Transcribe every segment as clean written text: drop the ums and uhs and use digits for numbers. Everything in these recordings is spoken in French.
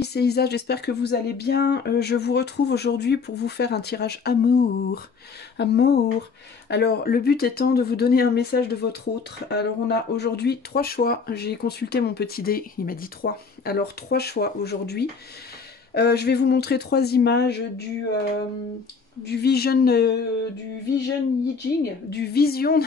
amis, c'est Isa, j'espère que vous allez bien. Je vous retrouve aujourd'hui pour vous faire un tirage amour. Amour. Alors, le but étant de vous donner un message de votre autre. Alors, on a aujourd'hui 3 choix. J'ai consulté mon petit dé, il m'a dit 3. Alors, 3 choix aujourd'hui. Je vais vous montrer 3 images du Vision Yi Jing, du Vision...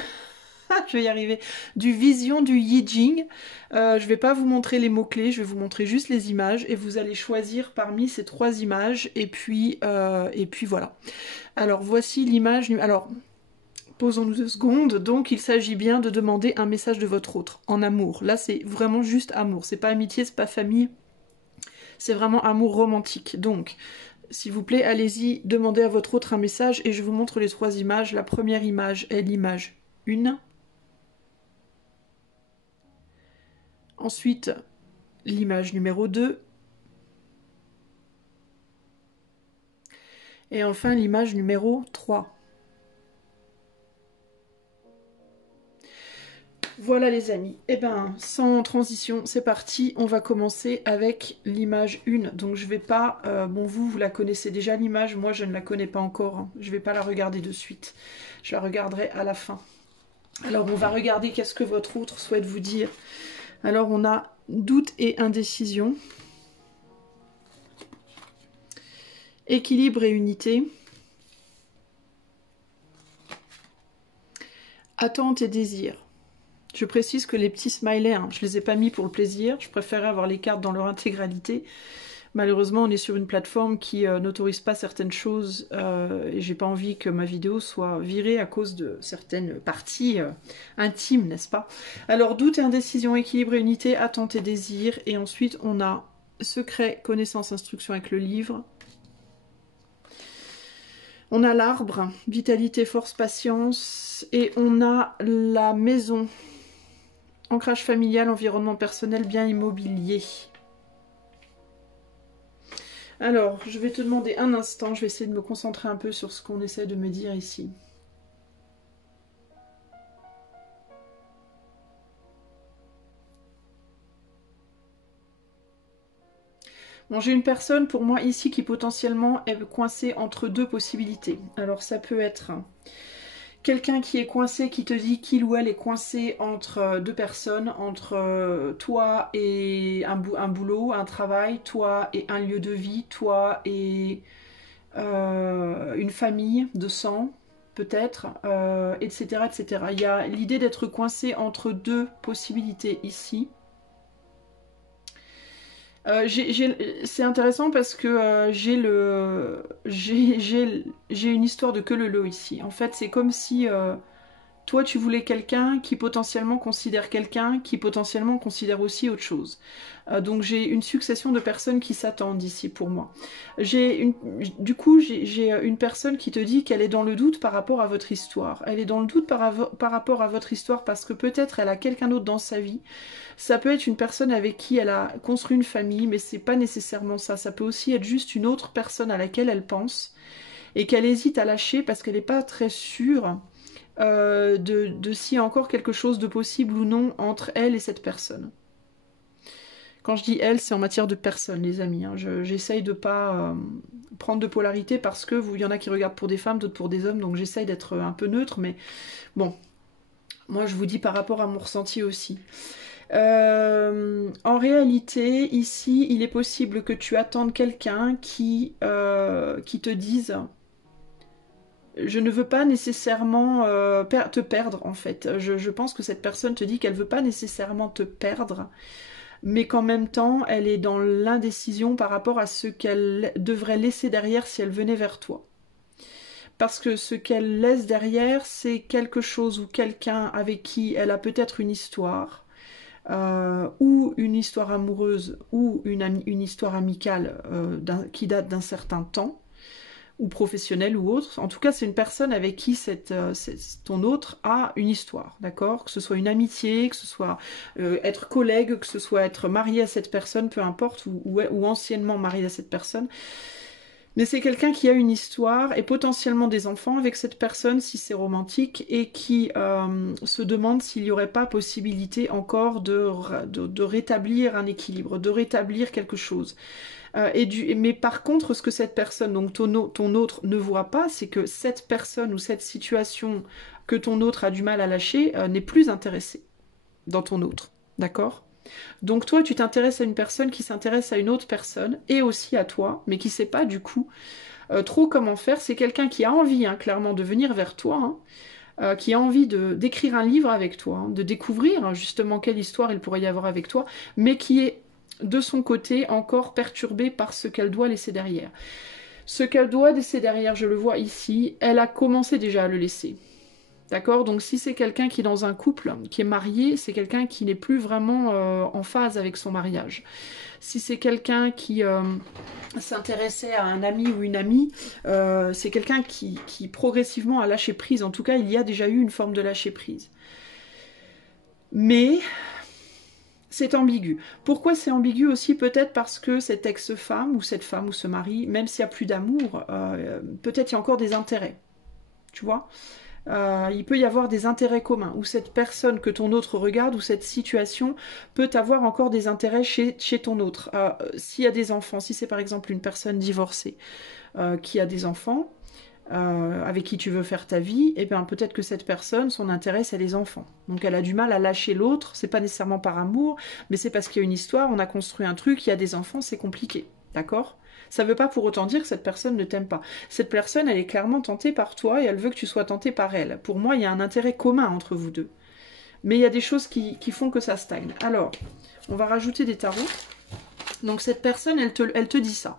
je vais y arriver, du Vision du Yi Jing. Je vais pas vous montrer les mots-clés, je vais vous montrer juste les images et vous allez choisir parmi ces 3 images et puis voilà. Alors voici l'image. Alors posons-nous 2 secondes. Donc il s'agit bien de demander un message de votre autre en amour. Là c'est vraiment juste amour, c'est pas amitié, c'est pas famille, c'est vraiment amour romantique. Donc s'il vous plaît, allez-y, demandez à votre autre un message et je vous montre les 3 images. La première image est l'image 1. Ensuite, l'image numéro 2. Et enfin, l'image numéro 3. Voilà les amis. Et ben, sans transition, c'est parti. On va commencer avec l'image 1. Donc je vais pas... bon, vous la connaissez déjà l'image. Moi, je ne la connais pas encore. Hein. Je vais pas la regarder de suite. Je la regarderai à la fin. Alors, on va regarder qu'est-ce que votre autre souhaite vous dire. Alors, on a doute et indécision. Équilibre et unité. Attente et désir. Je précise que les petits smileys, hein, je les ai pas mis pour le plaisir. Je préférais avoir les cartes dans leur intégralité. Malheureusement, on est sur une plateforme qui n'autorise pas certaines choses et j'ai pas envie que ma vidéo soit virée à cause de certaines parties intimes, n'est-ce pas? Alors, doute et indécision, équilibre et unité, attente et désir. Et ensuite, on a secret, connaissance, instruction avec le livre. On a l'arbre, vitalité, force, patience. Et on a la maison, ancrage familial, environnement personnel, bien immobilier. Alors, je vais te demander un instant, je vais essayer de me concentrer un peu sur ce qu'on essaie de me dire ici. Bon, j'ai une personne pour moi ici qui potentiellement est coincée entre 2 possibilités. Alors ça peut être quelqu'un qui est coincé, qui te dit qu'il ou elle est coincé entre 2 personnes, entre toi et un boulot, un travail, toi et un lieu de vie, toi et une famille de sang, peut-être, etc., etc. Il y a l'idée d'être coincé entre 2 possibilités ici. C'est intéressant parce que j'ai une histoire de que le lot ici. En fait, c'est comme si toi, tu voulais quelqu'un qui potentiellement considère quelqu'un qui potentiellement considère aussi autre chose. Donc j'ai une succession de personnes qui s'attendent ici pour moi. Du coup, j'ai une personne qui te dit qu'elle est dans le doute par rapport à votre histoire. Elle est dans le doute par rapport à votre histoire parce que peut-être elle a quelqu'un d'autre dans sa vie. Ça peut être une personne avec qui elle a construit une famille, mais c'est pas nécessairement ça. Ça peut aussi être juste une autre personne à laquelle elle pense et qu'elle hésite à lâcher parce qu'elle n'est pas très sûre de s'il y a encore quelque chose de possible ou non entre elle et cette personne. Quand je dis elle, c'est en matière de personne, les amis. Hein. J'essaye de pas prendre de polarité parce que il y en a qui regardent pour des femmes, d'autres pour des hommes, donc j'essaye d'être un peu neutre, mais bon, moi je vous dis par rapport à mon ressenti aussi. En réalité, ici, il est possible que tu attendes quelqu'un qui te dise je ne veux pas nécessairement te perdre, en fait. Je pense que cette personne te dit qu'elle ne veut pas nécessairement te perdre, mais qu'en même temps, elle est dans l'indécision par rapport à ce qu'elle devrait laisser derrière si elle venait vers toi. Parce que ce qu'elle laisse derrière, c'est quelque chose ou quelqu'un avec qui elle a peut-être une histoire, ou une histoire amoureuse, ou une histoire amicale qui date d'un certain temps, ou professionnelle ou autre. En tout cas, c'est une personne avec qui ton autre a une histoire, d'accord? Que ce soit une amitié, que ce soit être collègue, que ce soit être marié à cette personne, peu importe, ou anciennement marié à cette personne. Mais c'est quelqu'un qui a une histoire et potentiellement des enfants avec cette personne si c'est romantique et qui se demande s'il n'y aurait pas possibilité encore de rétablir un équilibre, de rétablir quelque chose. Mais par contre, ce que cette personne, donc ton autre, ne voit pas, c'est que cette personne ou cette situation que ton autre a du mal à lâcher n'est plus intéressée dans ton autre. D'accord? Donc toi, tu t'intéresses à une personne qui s'intéresse à une autre personne et aussi à toi, mais qui ne sait pas du coup trop comment faire. C'est quelqu'un qui a envie, hein, clairement, de venir vers toi, hein, qui a envie d'écrire un livre avec toi, hein, de découvrir hein, justement quelle histoire il pourrait y avoir avec toi, mais qui est de son côté encore perturbée par ce qu'elle doit laisser derrière. Ce qu'elle doit laisser derrière, je le vois ici, elle a commencé déjà à le laisser. D'accord? Donc si c'est quelqu'un qui est dans un couple, qui est marié, c'est quelqu'un qui n'est plus vraiment en phase avec son mariage. Si c'est quelqu'un qui s'intéressait à un ami ou une amie, c'est quelqu'un qui progressivement a lâché prise. En tout cas, il y a déjà eu une forme de lâcher prise. Mais c'est ambigu. Pourquoi c'est ambigu aussi? Peut-être parce que cette ex-femme ou cette femme ou ce mari, même s'il n'y a plus d'amour, peut-être il y a encore des intérêts. Tu vois? Il peut y avoir des intérêts communs, ou cette personne que ton autre regarde, ou cette situation peut avoir encore des intérêts chez ton autre. S'il y a des enfants, si c'est par exemple une personne divorcée qui a des enfants, avec qui tu veux faire ta vie, et bien peut-être que cette personne, son intérêt c'est les enfants. Donc elle a du mal à lâcher l'autre, c'est pas nécessairement par amour, mais c'est parce qu'il y a une histoire, on a construit un truc, il y a des enfants, c'est compliqué. D'accord? Ça ne veut pas pour autant dire que cette personne ne t'aime pas. Cette personne, elle est clairement tentée par toi et elle veut que tu sois tenté par elle. Pour moi, il y a un intérêt commun entre vous deux. Mais il y a des choses qui font que ça stagne. Alors, on va rajouter des tarots. Donc cette personne, elle te dit ça.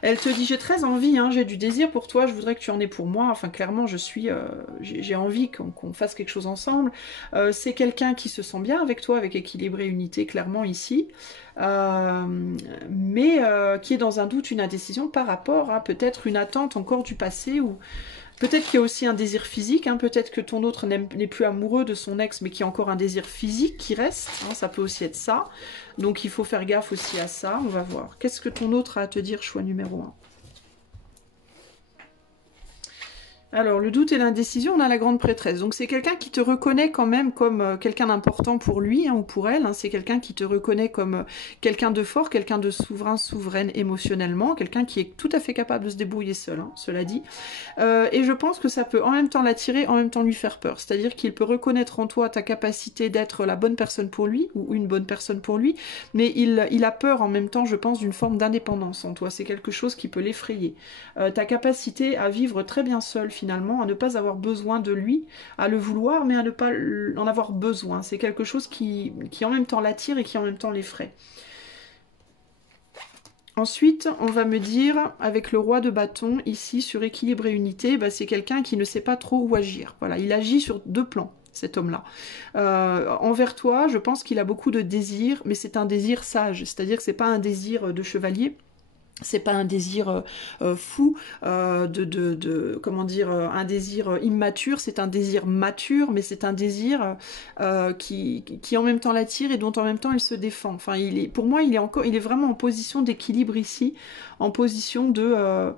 Elle te dit, j'ai très envie, hein, j'ai du désir pour toi, je voudrais que tu en aies pour moi. Enfin, clairement, j'ai envie qu'on fasse quelque chose ensemble. C'est quelqu'un qui se sent bien avec toi, avec équilibre et unité, clairement ici. Mais qui est dans un doute, une indécision par rapport à peut-être une attente encore du passé ou peut-être qu'il y a aussi un désir physique, hein, peut-être que ton autre n'est plus amoureux de son ex, mais qu'il y a encore un désir physique qui reste, hein, ça peut aussi être ça. Donc il faut faire gaffe aussi à ça, on va voir. Qu'est-ce que ton autre a à te dire, choix numéro 1? Alors, le doute et l'indécision, on a la grande prêtresse. Donc, c'est quelqu'un qui te reconnaît quand même comme quelqu'un d'important pour lui hein, ou pour elle. Hein. C'est quelqu'un qui te reconnaît comme quelqu'un de fort, quelqu'un de souverain, souveraine émotionnellement, quelqu'un qui est tout à fait capable de se débrouiller seul, hein, cela dit. Et je pense que ça peut en même temps l'attirer, en même temps lui faire peur. C'est-à-dire qu'il peut reconnaître en toi ta capacité d'être la bonne personne pour lui ou une bonne personne pour lui, mais il a peur en même temps, je pense, d'une forme d'indépendance en toi. C'est quelque chose qui peut l'effrayer. Ta capacité à vivre très bien seul, finalement, à ne pas avoir besoin de lui, à le vouloir, mais à ne pas en avoir besoin. C'est quelque chose qui en même temps l'attire et qui en même temps l'effraie. Ensuite, on va me dire, avec le roi de bâton, ici, sur équilibre et unité, bah, c'est quelqu'un qui ne sait pas trop où agir. Voilà, il agit sur 2 plans, cet homme-là. Envers toi, je pense qu'il a beaucoup de désirs, mais c'est un désir sage, c'est-à-dire que c'est pas un désir de chevalier, c'est pas un désir fou, comment dire, un désir immature, c'est un désir mature, mais c'est un désir qui en même temps l'attire et dont en même temps il se défend. Enfin, pour moi, il est vraiment en position d'équilibre ici, en position de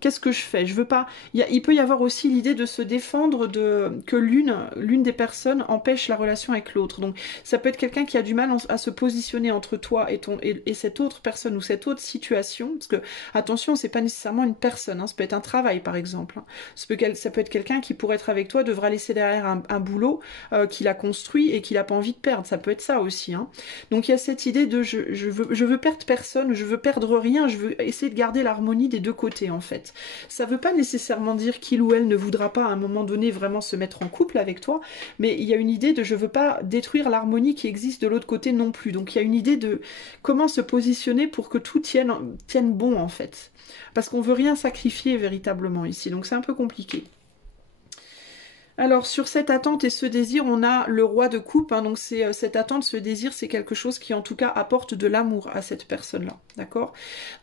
qu'est-ce que je fais? Je veux pas. Il peut y avoir aussi l'idée de se défendre que l'une des personnes empêche la relation avec l'autre. Donc ça peut être quelqu'un qui a du mal à se positionner entre toi et cette autre personne ou cette autre situation. Parce que attention, c'est pas nécessairement une personne. Hein, ça peut être un travail par exemple. Hein. Ça peut être quelqu'un qui pour être avec toi devra laisser derrière un boulot qu'il a construit et qu'il a pas envie de perdre. Ça peut être ça aussi. Hein. Donc il y a cette idée de je veux perdre personne, je veux perdre rien, je veux essayer de garder l'harmonie des deux côtés en fait. Ça ne veut pas nécessairement dire qu'il ou elle ne voudra pas à un moment donné vraiment se mettre en couple avec toi, mais il y a une idée de je ne veux pas détruire l'harmonie qui existe de l'autre côté non plus. Donc il y a une idée de comment se positionner pour que tout tienne bon en fait. Parce qu'on ne veut rien sacrifier véritablement ici, donc c'est un peu compliqué. Alors sur cette attente et ce désir, on a le roi de coupe, hein, donc c'est cette attente, ce désir, c'est quelque chose qui en tout cas apporte de l'amour à cette personne-là, d'accord?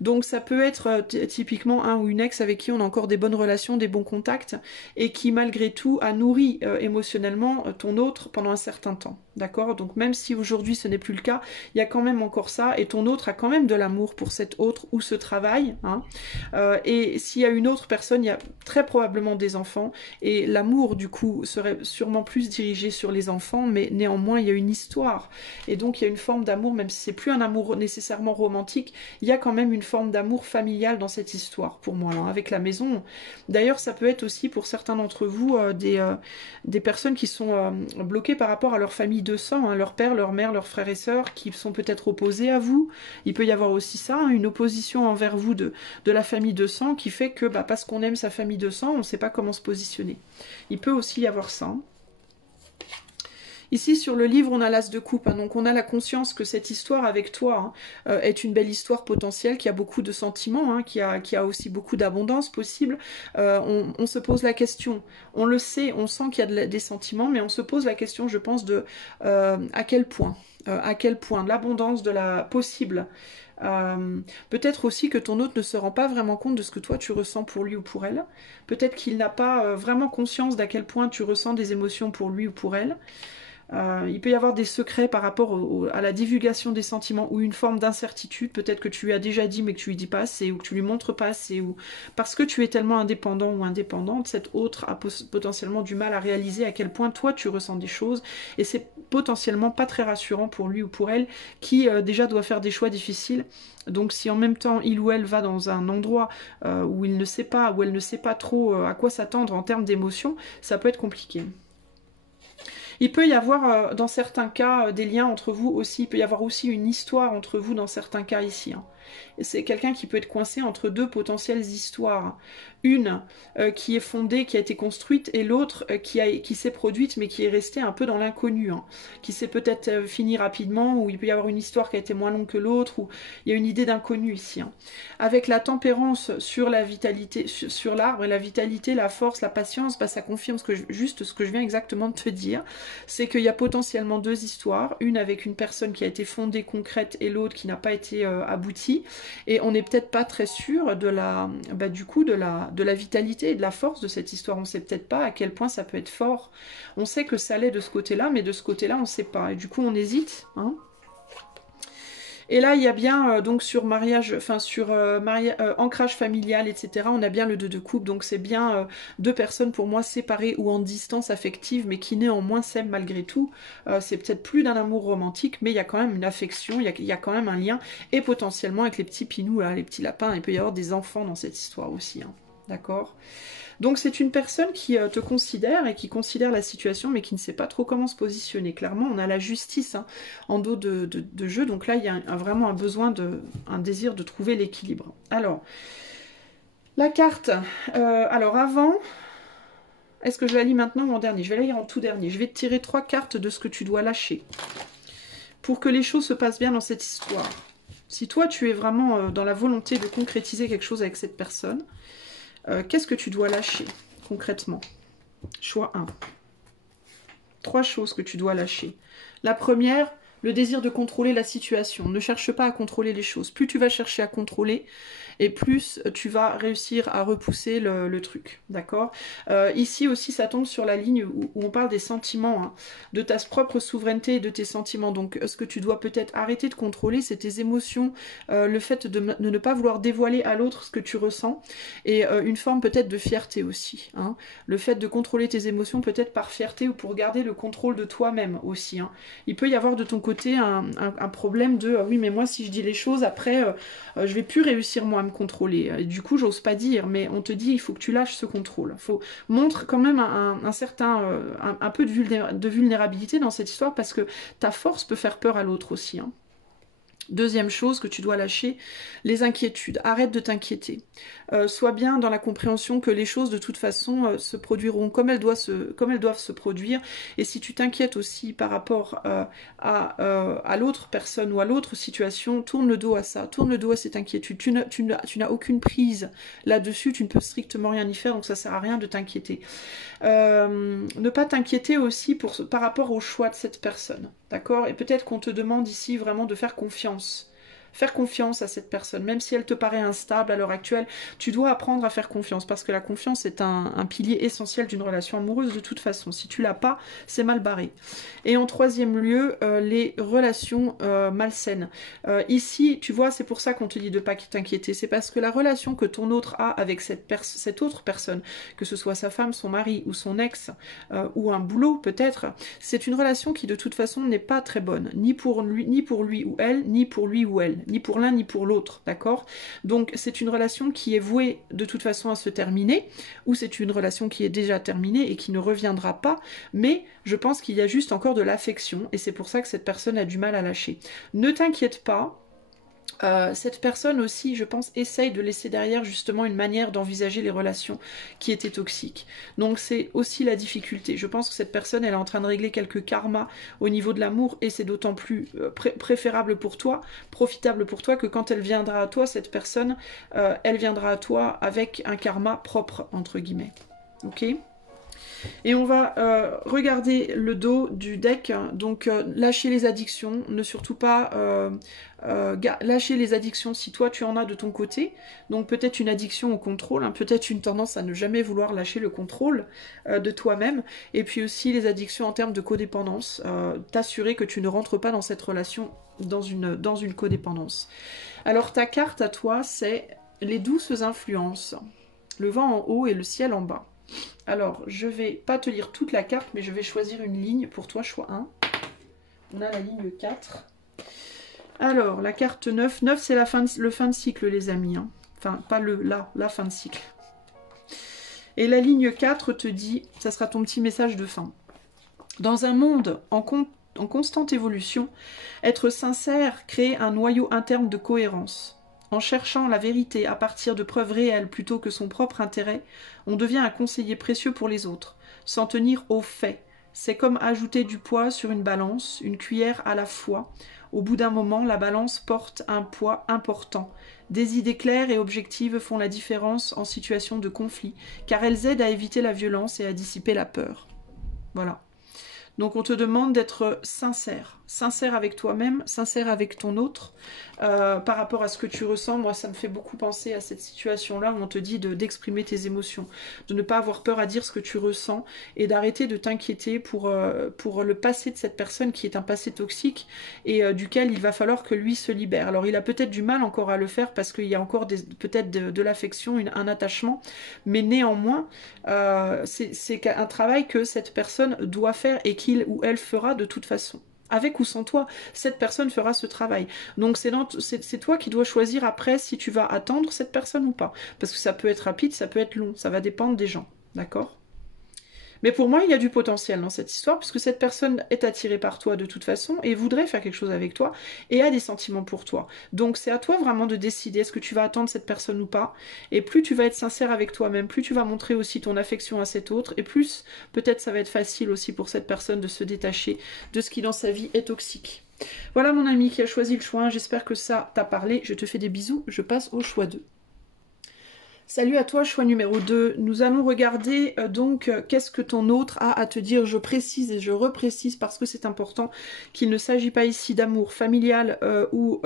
Donc ça peut être typiquement un ou une ex avec qui on a encore des bonnes relations, des bons contacts, et qui malgré tout a nourri émotionnellement ton autre pendant un certain temps, d'accord? Donc même si aujourd'hui ce n'est plus le cas, il y a quand même encore ça, et ton autre a quand même de l'amour pour cet autre ou ce travail, hein. Et s'il y a une autre personne, il y a très probablement des enfants, et l'amour du coup serait sûrement plus dirigé sur les enfants, mais néanmoins il y a une histoire, et donc il y a une forme d'amour, même si c'est plus un amour nécessairement romantique, il y a quand même une forme d'amour familial dans cette histoire pour moi, là, avec la maison. D'ailleurs ça peut être aussi pour certains d'entre vous des personnes qui sont bloquées par rapport à leur famille de sang, hein, leur père, leur mère, leurs frères et sœurs, qui sont peut-être opposés à vous. Il peut y avoir aussi ça, hein, une opposition envers vous de la famille de sang, qui fait que parce qu'on aime sa famille de sang, on ne sait pas comment se positionner. Il peut aussi y avoir ça. Ici, sur le livre, on a l'as de coupe, hein, donc on a la conscience que cette histoire avec toi est une belle histoire potentielle, qui a beaucoup de sentiments, hein, qui a aussi beaucoup d'abondance possible. On se pose la question, on le sait, on sent qu'il y a des sentiments, mais on se pose la question, je pense, de à quel point l'abondance de la possible. Peut-être aussi que ton autre ne se rend pas vraiment compte de ce que toi tu ressens pour lui ou pour elle. Peut-être qu'il n'a pas vraiment conscience d'à quel point tu ressens des émotions pour lui ou pour elle. Il peut y avoir des secrets par rapport à la divulgation des sentiments ou une forme d'incertitude. Peut-être que tu lui as déjà dit mais que tu lui dis pas assez ou que tu lui montres pas assez, ou parce que tu es tellement indépendant ou indépendante, cet autre a potentiellement du mal à réaliser à quel point toi tu ressens des choses, et c'est potentiellement pas très rassurant pour lui ou pour elle qui déjà doit faire des choix difficiles. Donc si en même temps il ou elle va dans un endroit où il ne sait pas, où elle ne sait pas trop à quoi s'attendre en termes d'émotions, ça peut être compliqué. Il peut y avoir dans certains cas des liens entre vous aussi, il peut y avoir aussi une histoire entre vous dans certains cas ici, hein. C'est quelqu'un qui peut être coincé entre deux potentielles histoires. Une qui est fondée, qui a été construite, et l'autre qui s'est produite mais qui est restée un peu dans l'inconnu, hein. Qui s'est peut-être finie rapidement, ou il peut y avoir une histoire qui a été moins longue que l'autre, ou il y a une idée d'inconnu ici, hein. Avec la tempérance sur la vitalité, sur l'arbre, et la vitalité, la force, la patience, ça confirme juste ce que je viens exactement de te dire. C'est qu'il y a potentiellement deux histoires, une avec une personne qui a été fondée, concrète, et l'autre qui n'a pas été aboutie, et on n'est peut-être pas très sûr de la vitalité et de la force de cette histoire. On ne sait peut-être pas à quel point ça peut être fort. On sait que ça l'est de ce côté-là, mais de ce côté-là, on ne sait pas, et du coup on hésite, hein. Et là, il y a bien, donc sur mariage, enfin sur ancrage familial, etc., on a bien le 2 de coupe, donc c'est bien deux personnes pour moi séparées ou en distance affective, mais qui néanmoins s'aiment malgré tout. C'est peut-être plus d'un amour romantique, mais il y a quand même une affection, il y a quand même un lien, et potentiellement avec les petits pinous, là, les petits lapins, il peut y avoir des enfants dans cette histoire aussi, hein. D'accord ? Donc c'est une personne qui te considère et qui considère la situation, mais qui ne sait pas trop comment se positionner. Clairement, on a la justice, hein, en dos de jeu, donc là il y a vraiment un besoin, un désir de trouver l'équilibre. Alors, la carte, alors avant, est-ce que je la lis maintenant ou en dernier? Je vais la lire en tout dernier. Je vais te tirer 3 cartes de ce que tu dois lâcher pour que les choses se passent bien dans cette histoire. Si toi tu es vraiment dans la volonté de concrétiser quelque chose avec cette personne, qu'est-ce que tu dois lâcher concrètement? Choix 1. 3 choses que tu dois lâcher. La première, le désir de contrôler la situation. Ne cherche pas à contrôler les choses. Plus tu vas chercher à contrôler, et plus tu vas réussir à repousser le truc, d'accord? Ici aussi, ça tombe sur la ligne où on parle des sentiments, hein, de ta propre souveraineté et de tes sentiments. Donc, ce que tu dois peut-être arrêter de contrôler, c'est tes émotions, le fait de ne pas vouloir dévoiler à l'autre ce que tu ressens, et une forme peut-être de fierté aussi, hein. Le fait de contrôler tes émotions peut-être par fierté ou pour garder le contrôle de toi-même aussi, hein. Il peut y avoir de ton côté un problème de oui, mais moi, si je dis les choses, après, je vais plus réussir moi à me contrôler. Et du coup, j'ose pas dire, mais on te dit, il faut que tu lâches ce contrôle. Montre quand même un certain, un peu de vulnérabilité dans cette histoire, parce que ta force peut faire peur à l'autre aussi, hein. Deuxième chose que tu dois lâcher, les inquiétudes. Arrête de t'inquiéter. Sois bien dans la compréhension que les choses de toute façon se produiront comme elles doivent se produire. Et si tu t'inquiètes aussi par rapport à l'autre personne ou à l'autre situation, tourne le dos à ça, tourne le dos à cette inquiétude. Tu n'as aucune prise là-dessus, tu ne peux strictement rien y faire, donc ça sert à rien de t'inquiéter. Ne pas t'inquiéter aussi par rapport au choix de cette personne, d'accord? Et peut-être qu'on te demande ici vraiment de faire confiance. Faire confiance à cette personne, même si elle te paraît instable à l'heure actuelle, tu dois apprendre à faire confiance, parce que la confiance est un pilier essentiel d'une relation amoureuse de toute façon. Si tu l'as pas, c'est mal barré. Et en troisième lieu, les relations malsaines. Ici, tu vois, c'est pour ça qu'on te dit de pas t'inquiéter, c'est parce que la relation que ton autre a avec cette autre personne, que ce soit sa femme, son mari ou son ex, ou un boulot peut-être, c'est une relation qui de toute façon n'est pas très bonne, ni pour lui ou elle, ni pour lui ou elle, ni pour l'un ni pour l'autre, d'accord? Donc c'est une relation qui est vouée de toute façon à se terminer, ou c'est une relation qui est déjà terminée et qui ne reviendra pas, mais je pense qu'il y a juste encore de l'affection, et c'est pour ça que cette personne a du mal à lâcher. Ne t'inquiète pas, cette personne aussi, je pense, essaye de laisser derrière justement une manière d'envisager les relations qui étaient toxiques. Donc c'est aussi la difficulté. Je pense que cette personne, elle est en train de régler quelques karmas au niveau de l'amour, et c'est d'autant plus préférable pour toi, profitable pour toi, que quand elle viendra à toi, cette personne, elle viendra à toi avec un karma propre, entre guillemets. Ok ? Et on va regarder le dos du deck. Donc lâcher les addictions, ne surtout pas lâcher les addictions si toi tu en as de ton côté. Donc peut-être une addiction au contrôle, hein, peut-être une tendance à ne jamais vouloir lâcher le contrôle de toi-même. Et puis aussi les addictions en termes de codépendance. T'assurer que tu ne rentres pas dans cette relation dans une codépendance. Alors ta carte à toi, c'est les douces influences. Le vent en haut et le ciel en bas. Alors, je vais pas te lire toute la carte, mais je vais choisir une ligne pour toi, choix 1. On a la ligne 4. Alors, la carte 9. 9, c'est le fin de cycle, les amis. Hein. Enfin, pas la fin de cycle. Et la ligne 4 te dit, ça sera ton petit message de fin. Dans un monde en constante évolution, être sincère crée un noyau interne de cohérence. En cherchant la vérité à partir de preuves réelles plutôt que son propre intérêt, on devient un conseiller précieux pour les autres. S'en tenir aux faits, c'est comme ajouter du poids sur une balance, une cuillère à la fois. Au bout d'un moment, la balance porte un poids important. Des idées claires et objectives font la différence en situation de conflit, car elles aident à éviter la violence et à dissiper la peur. Voilà. Donc on te demande d'être sincère. Sincère avec toi-même, sincère avec ton autre, par rapport à ce que tu ressens. Moi, ça me fait beaucoup penser à cette situation-là où on te dit d'exprimer tes émotions, de ne pas avoir peur à dire ce que tu ressens et d'arrêter de t'inquiéter pour le passé de cette personne qui est un passé toxique et duquel il va falloir que lui se libère. Alors il a peut-être du mal encore à le faire parce qu'il y a encore peut-être de l'affection, un attachement, mais néanmoins, c'est un travail que cette personne doit faire et qu'il ou elle fera de toute façon. Avec ou sans toi, cette personne fera ce travail. Donc c'est toi qui dois choisir après si tu vas attendre cette personne ou pas. Parce que ça peut être rapide, ça peut être long, ça va dépendre des gens. D'accord ? Mais pour moi, il y a du potentiel dans cette histoire, puisque cette personne est attirée par toi de toute façon et voudrait faire quelque chose avec toi et a des sentiments pour toi. Donc c'est à toi vraiment de décider est-ce que tu vas attendre cette personne ou pas. Et plus tu vas être sincère avec toi-même, plus tu vas montrer aussi ton affection à cet autre, et plus peut-être ça va être facile aussi pour cette personne de se détacher de ce qui dans sa vie est toxique. Voilà mon ami qui a choisi le choix 1, j'espère que ça t'a parlé. Je te fais des bisous, je passe au choix 2. Salut à toi, choix numéro 2. Nous allons regarder qu'est-ce que ton autre a à te dire. Je précise et je reprécise parce que c'est important qu'il ne s'agit pas ici d'amour familial ou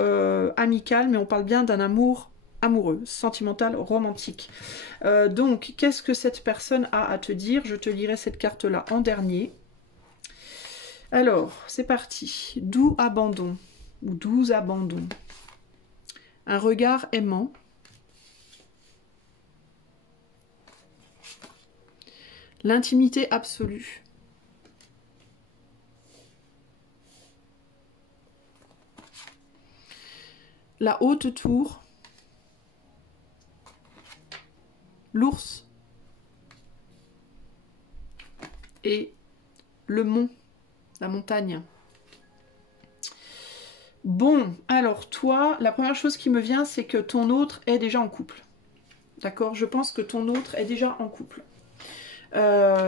amical, mais on parle bien d'un amour amoureux, sentimental, romantique. Donc, qu'est-ce que cette personne a à te dire? Je te lirai cette carte-là en dernier. Alors, c'est parti. Doux abandon ou doux abandon. Un regard aimant. L'intimité absolue. La haute tour. L'ours. Et le mont, la montagne. Bon, alors toi, la première chose qui me vient, c'est que ton autre est déjà en couple. D'accord? Je pense que ton autre est déjà en couple.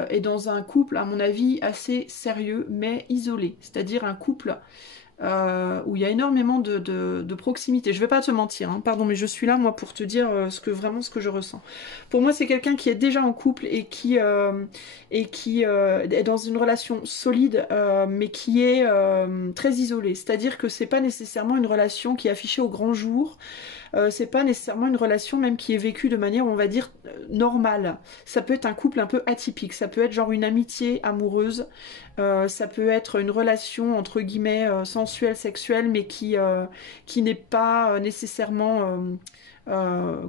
Et dans un couple, à mon avis, assez sérieux, mais isolé. C'est-à-dire un couple où il y a énormément de proximité. Je vais pas te mentir, hein, pardon, mais je suis là, moi, pour te dire vraiment ce que je ressens. Pour moi, c'est quelqu'un qui est déjà en couple et qui est dans une relation solide, mais qui est très isolé. C'est-à-dire que c'est pas nécessairement une relation qui est affichée au grand jour. C'est pas nécessairement une relation même qui est vécue de manière, on va dire, normale. Ça peut être un couple un peu atypique, ça peut être genre une amitié amoureuse, ça peut être une relation entre guillemets sensuelle, sexuelle, mais qui n'est pas nécessairement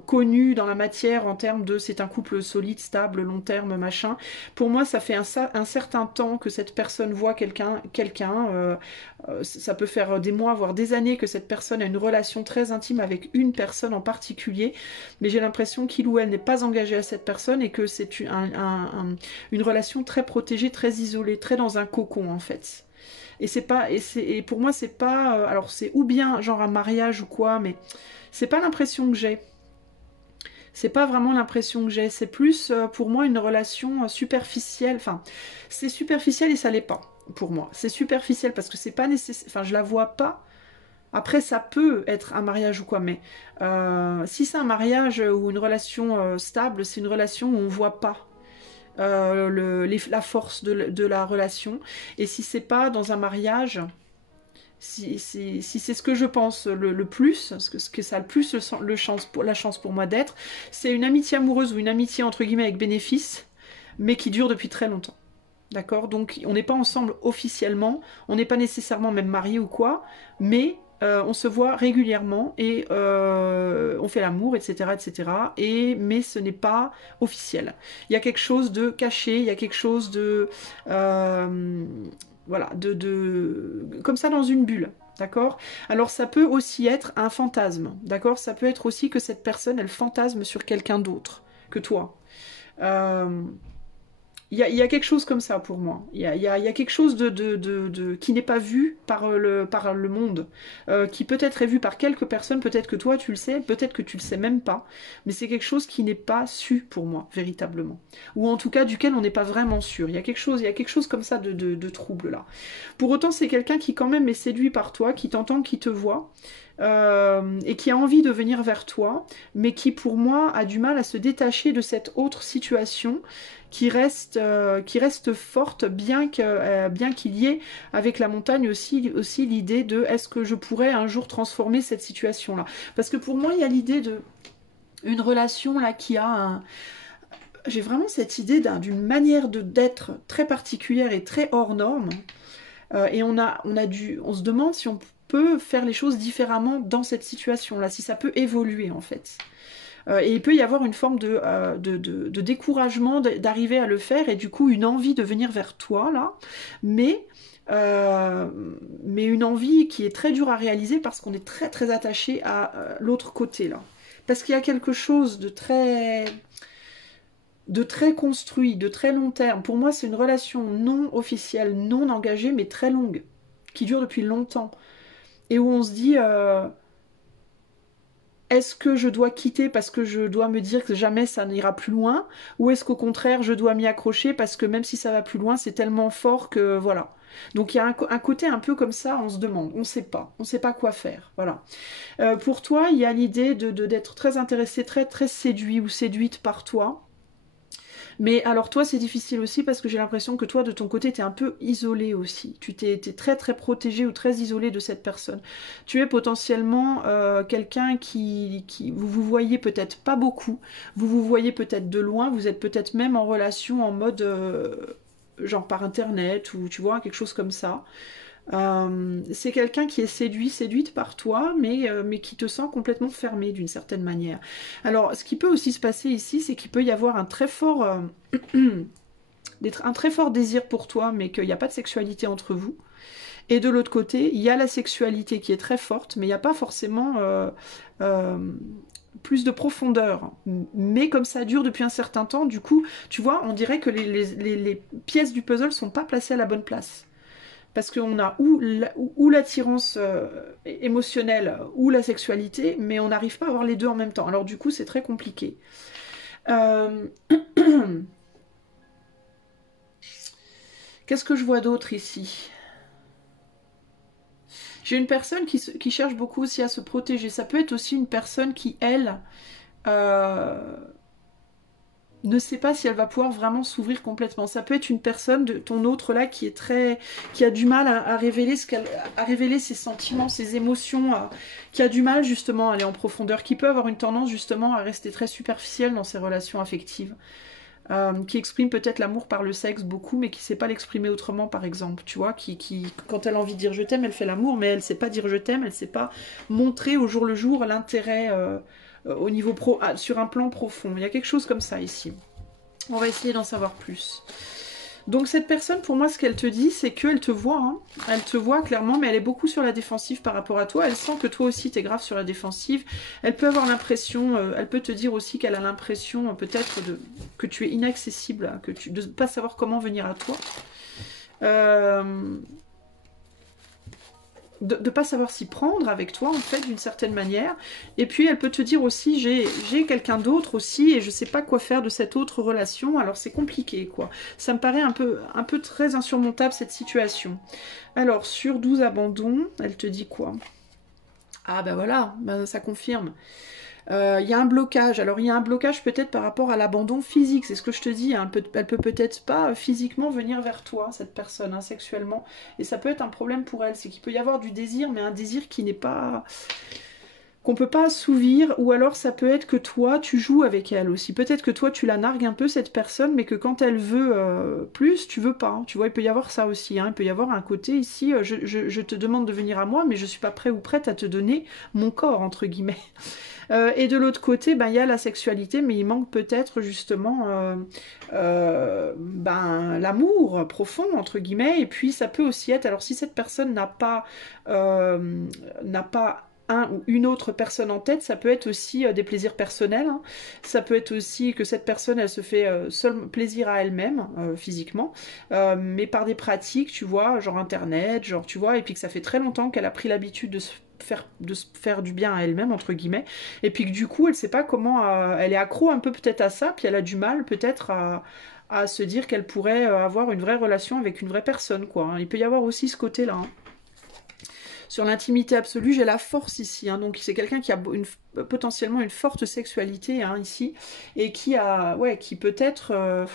connu dans la matière en termes de c'est un couple solide, stable, long terme, machin. Pour moi, ça fait un certain temps que cette personne voit ça peut faire des mois, voire des années que cette personne a une relation très intime avec une personne en particulier, mais j'ai l'impression qu'il ou elle n'est pas engagé à cette personne et que c'est une relation très protégée, très isolée, très dans un cocon en fait. Et c'est pas, et pour moi c'est pas, alors c'est ou bien genre un mariage ou quoi, mais c'est pas l'impression que j'ai. C'est pas vraiment l'impression que j'ai. C'est plus pour moi une relation superficielle. Enfin, c'est superficiel et ça l'est pas pour moi. C'est superficiel parce que c'est pas nécessaire. Enfin, je la vois pas. Après, ça peut être un mariage ou quoi, mais si c'est un mariage ou une relation stable, c'est une relation où on voit pas la force de la relation. Et si c'est pas dans un mariage, si c'est ce que je pense le plus, ce que ça a le plus la chance pour moi d'être, c'est une amitié amoureuse ou une amitié entre guillemets avec bénéfice, mais qui dure depuis très longtemps. D'accord? Donc on n'est pas ensemble officiellement, on n'est pas nécessairement même mariés ou quoi, mais on se voit régulièrement et on fait l'amour, etc., etc. Mais ce n'est pas officiel. Il y a quelque chose de caché, il y a quelque chose de voilà, comme ça dans une bulle. D'accord? Alors ça peut aussi être un fantasme. D'accord? Ça peut être aussi que cette personne, elle fantasme sur quelqu'un d'autre que toi. Euh, il y a quelque chose comme ça pour moi. Il y a quelque chose qui n'est pas vu par par le monde, qui peut-être est vu par quelques personnes, peut-être que toi tu le sais, peut-être que tu le sais même pas, mais c'est quelque chose qui n'est pas su pour moi, véritablement. Ou en tout cas duquel on n'est pas vraiment sûr. Il y a quelque chose comme ça de trouble là. Pour autant, c'est quelqu'un qui quand même est séduit par toi, qui t'entend, qui te voit. Et qui a envie de venir vers toi, mais qui pour moi a du mal à se détacher de cette autre situation qui reste forte, bien qu'il y ait avec la montagne aussi l'idée de est-ce que je pourrais un jour transformer cette situation-là. Parce que pour moi, il y a l'idée de une relation là qui a un... J'ai vraiment cette idée d'une manière d'être très particulière et très hors norme. Et on se demande si on peut faire les choses différemment dans cette situation-là, si ça peut évoluer en fait. Et il peut y avoir une forme de découragement d'arriver à le faire et du coup une envie de venir vers toi là, mais, mais une envie qui est très dure à réaliser parce qu'on est très très attaché à l'autre côté là. Parce qu'il y a quelque chose de très construit, de très long terme. Pour moi, c'est une relation non officielle, non engagée, mais très longue, qui dure depuis longtemps. Et où on se dit, est-ce que je dois quitter parce que je dois me dire que jamais ça n'ira plus loin? Ou est-ce qu'au contraire, je dois m'y accrocher parce que même si ça va plus loin, c'est tellement fort que voilà. Donc il y a un côté un peu comme ça, on se demande, on sait pas quoi faire, voilà. Pour toi, il y a l'idée d'être très intéressé, très très séduit ou séduite par toi. Mais alors toi, c'est difficile aussi parce que j'ai l'impression que toi, de ton côté, t'es un peu isolé aussi. T'es très très protégé ou très isolé de cette personne. Tu es potentiellement quelqu'un qui vous voyez peut-être pas beaucoup, vous voyez peut-être de loin, vous êtes peut-être même en relation en mode genre par internet ou tu vois, quelque chose comme ça. C'est quelqu'un qui est séduite par toi, mais qui te sent complètement fermé d'une certaine manière. Alors, ce qui peut aussi se passer ici, c'est qu'il peut y avoir un très fort, un très fort désir pour toi, mais qu'il n'y a pas de sexualité entre vous. Et de l'autre côté, il y a la sexualité qui est très forte, mais il n'y a pas forcément euh, plus de profondeur. Mais comme ça dure depuis un certain temps, du coup, tu vois, on dirait que les pièces du puzzle sont pas placées à la bonne place. Parce qu'on a ou l'attirance émotionnelle ou la sexualité, mais on n'arrive pas à avoir les deux en même temps. Alors du coup, c'est très compliqué. Qu'est-ce que je vois d'autre ici? J'ai une personne qui cherche beaucoup aussi à se protéger. Ça peut être aussi une personne qui, elle, euh, ne sait pas si elle va pouvoir vraiment s'ouvrir complètement. Ça peut être une personne de ton autre là qui a du mal à révéler à révéler ses sentiments, ses émotions, qui a du mal justement à aller en profondeur, qui peut avoir une tendance justement à rester très superficielle dans ses relations affectives, qui exprime peut-être l'amour par le sexe beaucoup, mais qui sait pas l'exprimer autrement, par exemple, tu vois, quand elle a envie de dire je t'aime, elle fait l'amour, mais elle sait pas dire je t'aime, elle sait pas montrer au jour le jour l'intérêt au niveau sur un plan profond. Il y a quelque chose comme ça ici. On va essayer d'en savoir plus. Donc cette personne, pour moi, ce qu'elle te dit, c'est qu'elle te voit. Hein. Elle te voit clairement, mais elle est beaucoup sur la défensive par rapport à toi. Elle sent que toi aussi, tu es grave sur la défensive. Elle peut avoir l'impression, elle peut te dire aussi qu'elle a l'impression peut-être que tu es inaccessible, de ne pas savoir comment venir à toi. De ne pas savoir s'y prendre avec toi, en fait, d'une certaine manière. Et puis, elle peut te dire aussi, j'ai quelqu'un d'autre aussi, et je sais pas quoi faire de cette autre relation, alors c'est compliqué, quoi. Ça me paraît un peu très insurmontable, cette situation. Alors, sur 12 abandons, elle te dit quoi? Ah, ben voilà, ben, ça confirme. Il y a un blocage. Alors il y a un blocage peut-être par rapport à l'abandon physique, c'est ce que je te dis. Hein. Elle peut peut-être pas physiquement venir vers toi, cette personne, hein, sexuellement. Et ça peut être un problème pour elle. C'est qu'il peut y avoir du désir, mais un désir qui n'est pas... qu'on peut pas assouvir. Ou alors ça peut être que toi, tu joues avec elle aussi. Peut-être que toi, tu la nargues un peu, cette personne, mais que quand elle veut plus, tu veux pas. Hein. Tu vois, il peut y avoir ça aussi. Hein. Il peut y avoir un côté ici, je te demande de venir à moi, mais je suis pas prêt ou prête à te donner mon corps, entre guillemets. Et de l'autre côté, ben, il y a la sexualité, mais il manque peut-être justement ben, l'amour profond, entre guillemets. Et puis ça peut aussi être, alors si cette personne n'a pas un ou une autre personne en tête, ça peut être aussi des plaisirs personnels. Hein. Ça peut être aussi que cette personne, elle se fait seul plaisir à elle-même, physiquement, mais par des pratiques, tu vois, genre Internet, genre, tu vois, et puis que ça fait très longtemps qu'elle a pris l'habitude de se faire du bien à elle-même, entre guillemets, et puis que du coup, elle sait pas comment... elle est accro un peu peut-être à ça, puis elle a du mal peut-être à se dire qu'elle pourrait avoir une vraie relation avec une vraie personne, quoi. Hein. Il peut y avoir aussi ce côté-là. Hein. Sur l'intimité absolue, j'ai la force ici. Hein. Donc c'est quelqu'un qui a potentiellement une forte sexualité hein, ici, et qui peut-être...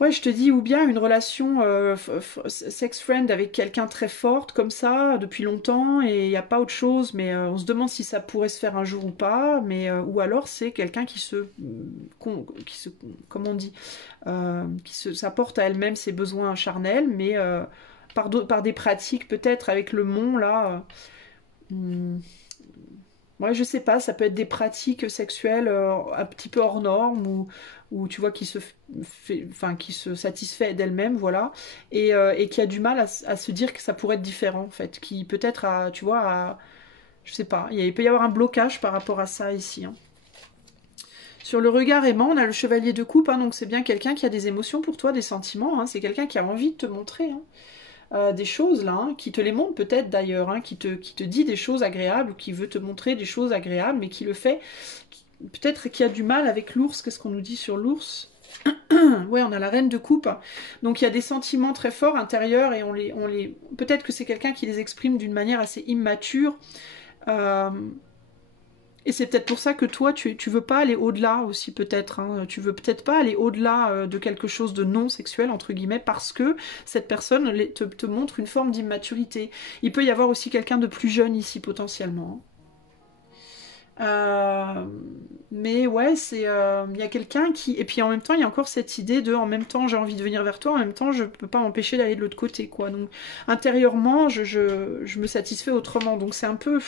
ouais, je te dis, ou bien une relation sex-friend avec quelqu'un très forte, comme ça, depuis longtemps, et il n'y a pas autre chose, mais on se demande si ça pourrait se faire un jour ou pas, mais ou alors c'est quelqu'un comment on dit, s'apporte à elle-même ses besoins charnels, mais par des pratiques peut-être avec le mont, là, ouais, je sais pas, ça peut être des pratiques sexuelles un petit peu hors normes ou tu vois qui se satisfait d'elle-même, voilà, et qui a du mal à se dire que ça pourrait être différent en fait, qui peut-être a, tu vois, je sais pas, il peut y avoir un blocage par rapport à ça ici. Hein. Sur le regard aimant, on a le chevalier de coupe, hein, donc c'est bien quelqu'un qui a des émotions pour toi, des sentiments, hein, c'est quelqu'un qui a envie de te montrer. Hein. Des choses là, hein, qui te les montre peut-être d'ailleurs, hein, qui te dit des choses agréables, ou qui veut te montrer des choses agréables, mais qui le fait, peut-être qu'il a du mal avec l'ours. Qu'est-ce qu'on nous dit sur l'ours? Ouais, on a la reine de coupe, donc il y a des sentiments très forts intérieurs, et peut-être que c'est quelqu'un qui les exprime d'une manière assez immature, et c'est peut-être pour ça que toi, tu veux pas aller au-delà aussi, peut-être. Hein. Tu veux peut-être pas aller au-delà de quelque chose de non sexuel, entre guillemets, parce que cette personne te montre une forme d'immaturité. Il peut y avoir aussi quelqu'un de plus jeune ici, potentiellement. Mais ouais, il y a quelqu'un qui... Et puis en même temps, il y a encore cette idée de, en même temps, j'ai envie de venir vers toi, en même temps, je peux pas m'empêcher d'aller de l'autre côté, quoi. Donc, intérieurement, je me satisfais autrement. Donc, c'est un peu...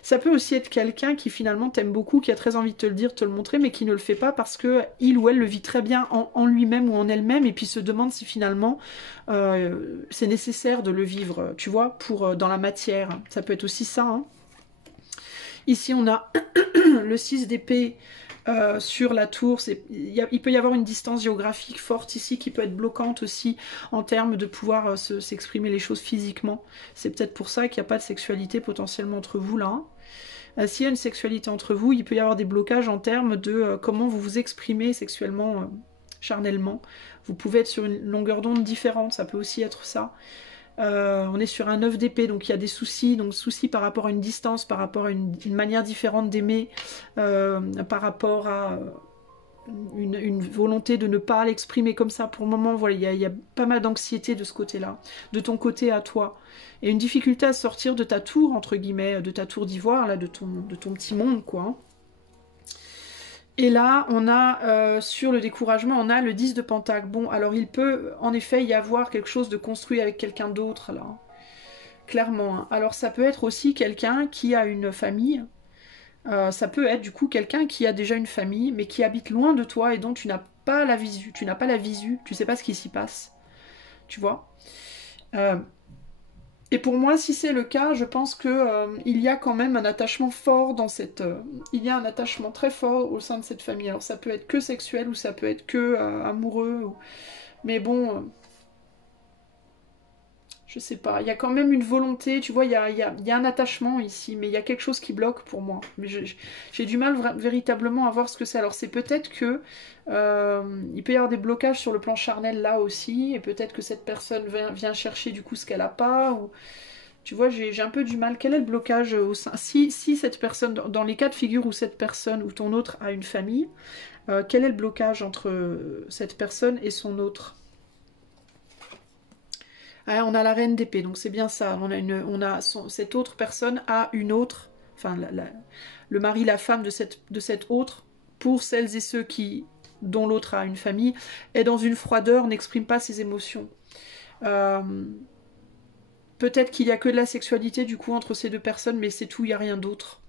Ça peut aussi être quelqu'un qui finalement t'aime beaucoup, qui a très envie de te le dire, de te le montrer, mais qui ne le fait pas parce que il ou elle le vit très bien en lui-même ou en elle-même, et puis se demande si finalement c'est nécessaire de le vivre, tu vois, dans la matière. Ça peut être aussi ça. Hein. Ici, on a le 6 d'épée sur la tour. Il peut y avoir une distance géographique forte ici qui peut être bloquante aussi en termes de pouvoir s'exprimer les choses physiquement. C'est peut-être pour ça qu'il n'y a pas de sexualité potentiellement entre vous là. S'il y a une sexualité entre vous, il peut y avoir des blocages en termes de comment vous vous exprimez sexuellement, charnellement. Vous pouvez être sur une longueur d'onde différente, ça peut aussi être ça. On est sur un 9 d'épée, donc il y a des soucis, donc soucis par rapport à une distance, par rapport à une manière différente d'aimer, par rapport à une volonté de ne pas l'exprimer comme ça. Pour le moment, voilà, il y a pas mal d'anxiété de ce côté-là, de ton côté à toi. Et une difficulté à sortir de ta tour, entre guillemets, de ta tour d'ivoire, là, de ton petit monde, quoi. Et là, on a, sur le découragement, on a le 10 de Pentacle. Bon, alors il peut, en effet, y avoir quelque chose de construit avec quelqu'un d'autre, là. Clairement. Hein. Alors ça peut être aussi quelqu'un qui a une famille. Ça peut être, du coup, quelqu'un qui a déjà une famille, mais qui habite loin de toi et dont tu n'as pas la visu. Tu n'as pas la visu, tu sais pas ce qui s'y passe. Tu vois Et pour moi, si c'est le cas, je pense que il y a quand même un attachement fort dans cette... il y a un attachement très fort au sein de cette famille. Alors ça peut être que sexuel ou ça peut être que amoureux. Mais bon, je sais pas. Il y a quand même une volonté, tu vois, il y a un attachement ici, mais il y a quelque chose qui bloque pour moi. Mais j'ai du mal véritablement à voir ce que c'est. Alors c'est peut-être que il peut y avoir des blocages sur le plan charnel là aussi, et peut-être que cette personne vient chercher du coup ce qu'elle a pas, ou... Tu vois, j'ai un peu du mal. Quel est le blocage au sein... Si cette personne, dans les cas de figure où cette personne ou ton autre a une famille, quel est le blocage entre cette personne et son autre? Ah, on a la reine d'épée, donc c'est bien ça. Cette autre personne a une autre, enfin le mari, la femme de cette autre, pour celles et ceux dont l'autre a une famille, est dans une froideur, n'exprime pas ses émotions. Peut-être qu'il n'y a que de la sexualité du coup entre ces deux personnes, mais c'est tout, il n'y a rien d'autre.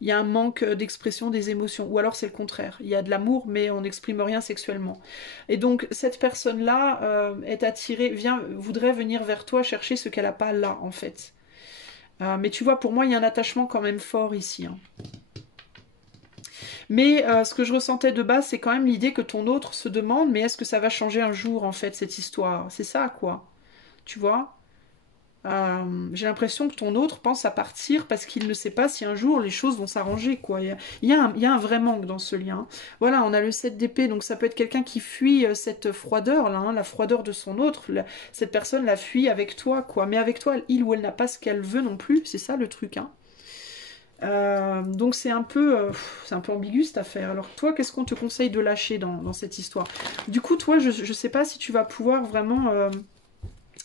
Il y a un manque d'expression des émotions, ou alors c'est le contraire. Il y a de l'amour, mais on n'exprime rien sexuellement. Et donc cette personne-là est attirée, voudrait venir vers toi chercher ce qu'elle n'a pas là, en fait. Mais tu vois, pour moi, il y a un attachement quand même fort ici. Hein. Mais ce que je ressentais de base, c'est quand même l'idée que ton autre se demande, mais est-ce que ça va changer un jour, en fait, cette histoire? C'est ça, quoi. Tu vois? J'ai l'impression que ton autre pense à partir parce qu'il ne sait pas si un jour les choses vont s'arranger, quoi. Il y a un vrai manque dans ce lien. Voilà, on a le 7 d'épée, donc ça peut être quelqu'un qui fuit cette froideur, là, hein, la froideur de son autre. Cette personne la fuit avec toi, quoi. Mais avec toi, il ou elle n'a pas ce qu'elle veut non plus, c'est ça le truc, hein. Donc c'est un peu ambigu cette affaire. Alors toi, qu'est-ce qu'on te conseille de lâcher dans cette histoire? Du coup, toi, je sais pas si tu vas pouvoir vraiment...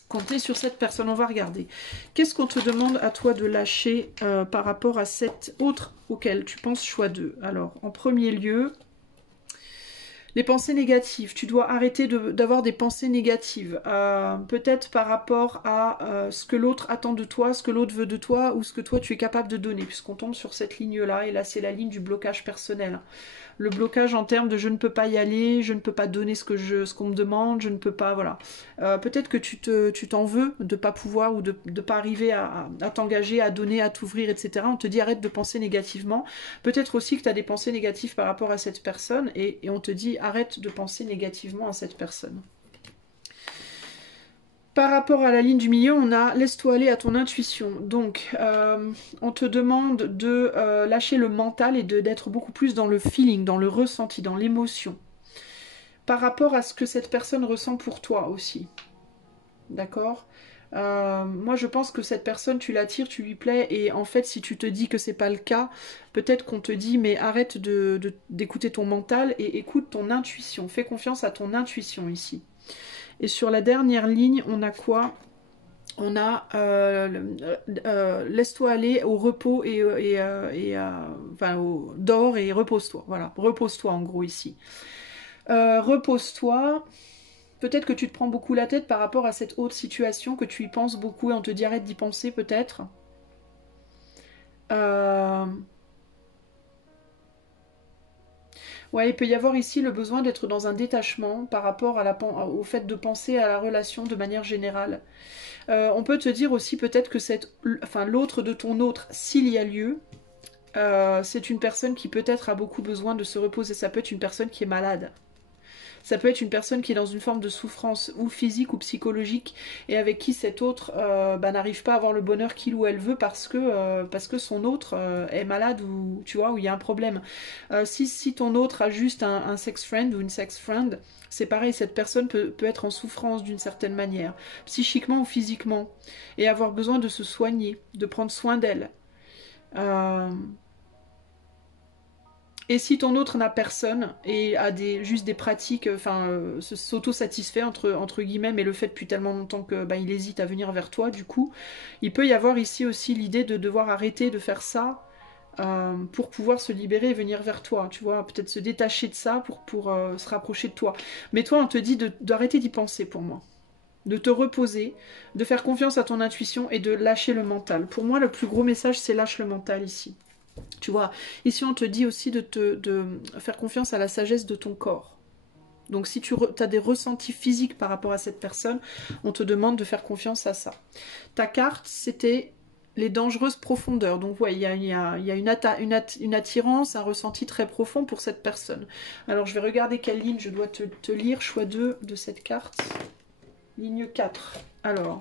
compter sur cette personne, on va regarder. Qu'est-ce qu'on te demande à toi de lâcher par rapport à cette autre auquel tu penses choix 2? Alors, en premier lieu, les pensées négatives. Tu dois arrêter d'avoir des pensées négatives. Peut-être par rapport à ce que l'autre attend de toi, ce que l'autre veut de toi, ou ce que toi tu es capable de donner, puisqu'on tombe sur cette ligne-là, et là c'est la ligne du blocage personnel. Le blocage en termes de je ne peux pas y aller, je ne peux pas donner ce qu'on me demande, je ne peux pas, voilà. Peut-être que tu t'en veux de pas pouvoir ou de pas arriver à t'engager, à donner, à t'ouvrir, etc. On te dit arrête de penser négativement. Peut-être aussi que tu as des pensées négatives par rapport à cette personne et on te dit arrête de penser négativement à cette personne. Par rapport à la ligne du milieu, on a laisse-toi aller à ton intuition. Donc, on te demande de lâcher le mental et d'être beaucoup plus dans le feeling, dans le ressenti, dans l'émotion. Par rapport à ce que cette personne ressent pour toi aussi. D'accord ? Moi, je pense que cette personne, tu l'attires, tu lui plais, et en fait, si tu te dis que c'est pas le cas, peut-être qu'on te dit, mais arrête d'écouter ton mental et écoute ton intuition. Fais confiance à ton intuition ici. Et sur la dernière ligne, on a quoi? On a laisse-toi aller au repos dors et repose-toi. Voilà, repose-toi en gros ici. Repose-toi. Peut-être que tu te prends beaucoup la tête par rapport à cette autre situation, que tu y penses beaucoup et on te dit arrête d'y penser peut-être. Ouais, il peut y avoir ici le besoin d'être dans un détachement par rapport au fait de penser à la relation de manière générale. On peut te dire aussi peut-être que l'autre de ton autre, s'il y a lieu, c'est une personne qui peut-être a beaucoup besoin de se reposer. Ça peut être une personne qui est malade. Ça peut être une personne qui est dans une forme de souffrance, ou physique ou psychologique, et avec qui cet autre n'arrive pas à avoir le bonheur qu'il ou elle veut parce que son autre est malade, ou tu vois, où il y a un problème. Si ton autre a juste un sex friend ou une sex friend, c'est pareil, cette personne peut être en souffrance d'une certaine manière, psychiquement ou physiquement, et avoir besoin de se soigner, de prendre soin d'elle. Euh, Et si ton autre n'a personne et a juste des pratiques, s'auto-satisfait entre guillemets, mais le fait depuis tellement longtemps que il hésite à venir vers toi, du coup, il peut y avoir ici aussi l'idée de devoir arrêter de faire ça pour pouvoir se libérer et venir vers toi. Tu vois, peut-être se détacher de ça pour se rapprocher de toi. Mais toi, on te dit d'arrêter d'y penser pour moi. De te reposer, de faire confiance à ton intuition et de lâcher le mental. Pour moi, le plus gros message, c'est lâche le mental ici. Tu vois, ici on te dit aussi de faire confiance à la sagesse de ton corps. Donc si tu as des ressentis physiques par rapport à cette personne, on te demande de faire confiance à ça. Ta carte, c'était les dangereuses profondeurs. Donc ouais, il y a une attirance, un ressenti très profond pour cette personne. Alors je vais regarder quelle ligne je dois te lire. Choix 2 de cette carte. Ligne 4. Alors...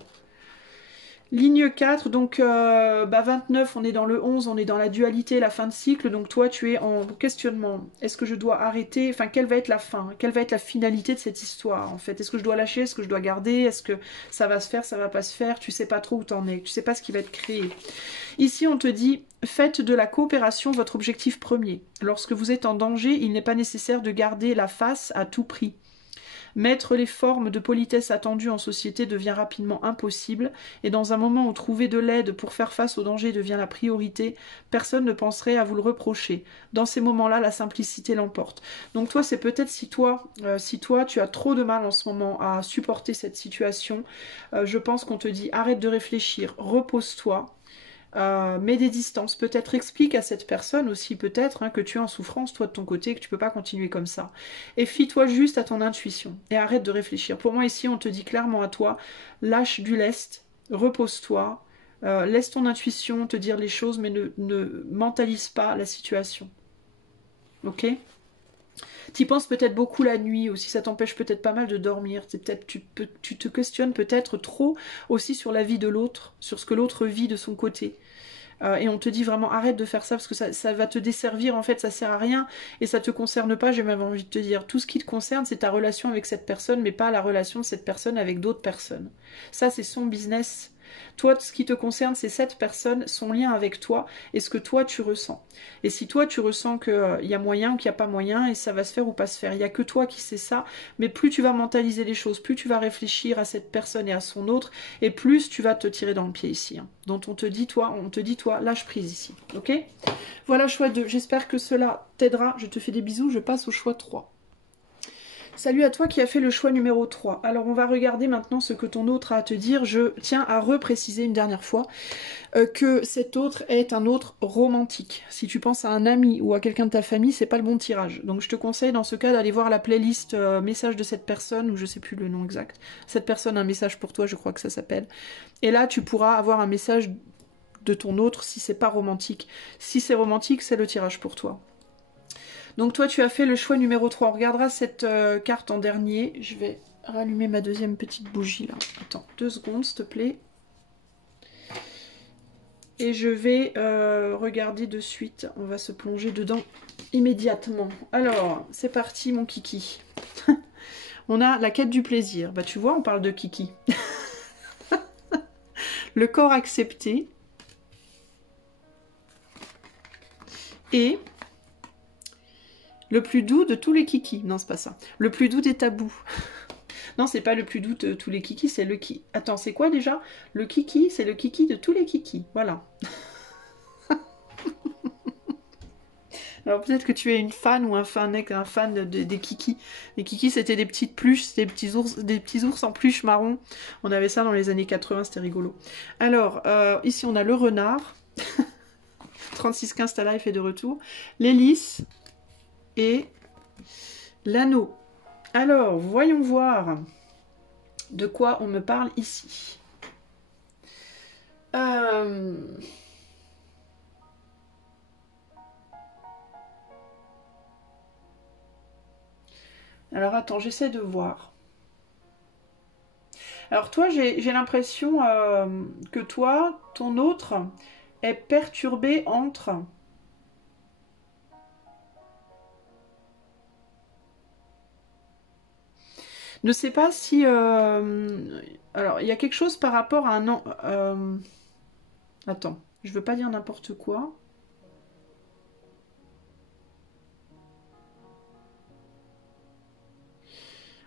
Ligne 4, donc 29, on est dans le 11, on est dans la dualité, la fin de cycle, donc toi tu es en questionnement. Est-ce que je dois arrêter? Enfin, quelle va être la fin? Quelle va être la finalité de cette histoire en fait? Est-ce que je dois lâcher? Est-ce que je dois garder? Est-ce que ça va se faire? Ça va pas se faire? Tu sais pas trop où t'en es, tu sais pas ce qui va être créé. Ici on te dit, faites de la coopération votre objectif premier. Lorsque vous êtes en danger, il n'est pas nécessaire de garder la face à tout prix. Mettre les formes de politesse attendues en société devient rapidement impossible, et dans un moment où trouver de l'aide pour faire face au danger devient la priorité, personne ne penserait à vous le reprocher. Dans ces moments-là, la simplicité l'emporte. Donc toi, c'est peut-être si toi tu as trop de mal en ce moment à supporter cette situation, je pense qu'on te dit arrête de réfléchir, repose-toi. Mets des distances, peut-être explique à cette personne aussi, peut-être que tu es en souffrance, toi de ton côté, que tu peux pas continuer comme ça. Et fie-toi juste à ton intuition et arrête de réfléchir. Pour moi, ici, on te dit clairement à toi, lâche du lest, repose-toi, laisse ton intuition te dire les choses, mais ne mentalise pas la situation. Ok? T'y penses peut-être beaucoup la nuit aussi, ça t'empêche peut-être pas mal de dormir. Tu te questionnes peut-être trop aussi sur la vie de l'autre, sur ce que l'autre vit de son côté. Et on te dit vraiment arrête de faire ça parce que ça va te desservir, en fait ça sert à rien et ça te concerne pas. J'ai même envie de te dire, tout ce qui te concerne c'est ta relation avec cette personne, mais pas la relation de cette personne avec d'autres personnes. Ça c'est son business. Toi, ce qui te concerne, c'est cette personne, son lien avec toi et ce que toi tu ressens. Et si toi tu ressens qu'il y a moyen ou qu'il n'y a pas moyen et ça va se faire ou pas se faire, il n'y a que toi qui sais ça, mais plus tu vas mentaliser les choses, plus tu vas réfléchir à cette personne et à son autre, et plus tu vas te tirer dans le pied ici. Dont on te dit, toi, lâche prise ici. Ok? Voilà, choix 2. J'espère que cela t'aidera. Je te fais des bisous. Je passe au choix 3. Salut à toi qui as fait le choix numéro 3. Alors on va regarder maintenant ce que ton autre a à te dire. Je tiens à repréciser une dernière fois que cet autre est un autre romantique. Si tu penses à un ami ou à quelqu'un de ta famille, c'est pas le bon tirage. Donc je te conseille dans ce cas d'aller voir la playlist message de cette personne, ou je sais plus le nom exact. Cette personne, un message pour toi, je crois que ça s'appelle. Et là tu pourras avoir un message de ton autre si c'est pas romantique. Si c'est romantique, c'est le tirage pour toi. Donc toi tu as fait le choix numéro 3. On regardera cette carte en dernier. Je vais rallumer ma deuxième petite bougie là. Attends, 2 secondes s'il te plaît. Et je vais regarder de suite. On va se plonger dedans immédiatement. Alors, c'est parti mon kiki. On a la quête du plaisir. Bah tu vois, on parle de kiki. Le corps accepté. Et le plus doux de tous les kikis. Non, c'est pas ça. Le plus doux des tabous. Non, c'est pas le plus doux de tous les kikis, c'est le ki. Attends, c'est quoi déjà? Le kiki, c'est le kiki de tous les kikis. Voilà. Alors peut-être que tu es une fan ou un fan des kikis. Les kikis, c'était des petites pluches, des petits ours en pluche marron. On avait ça dans les années 80, c'était rigolo. Alors, ici on a le renard. 3615 ta life est de retour. L'hélice et l'anneau. Alors, voyons voir de quoi on me parle ici. Alors attends, j'essaie de voir. Alors toi, j'ai l'impression que toi, ton autre, est perturbé entre... Ne sais pas si... alors, il y a quelque chose par rapport à un... attends, je veux pas dire n'importe quoi.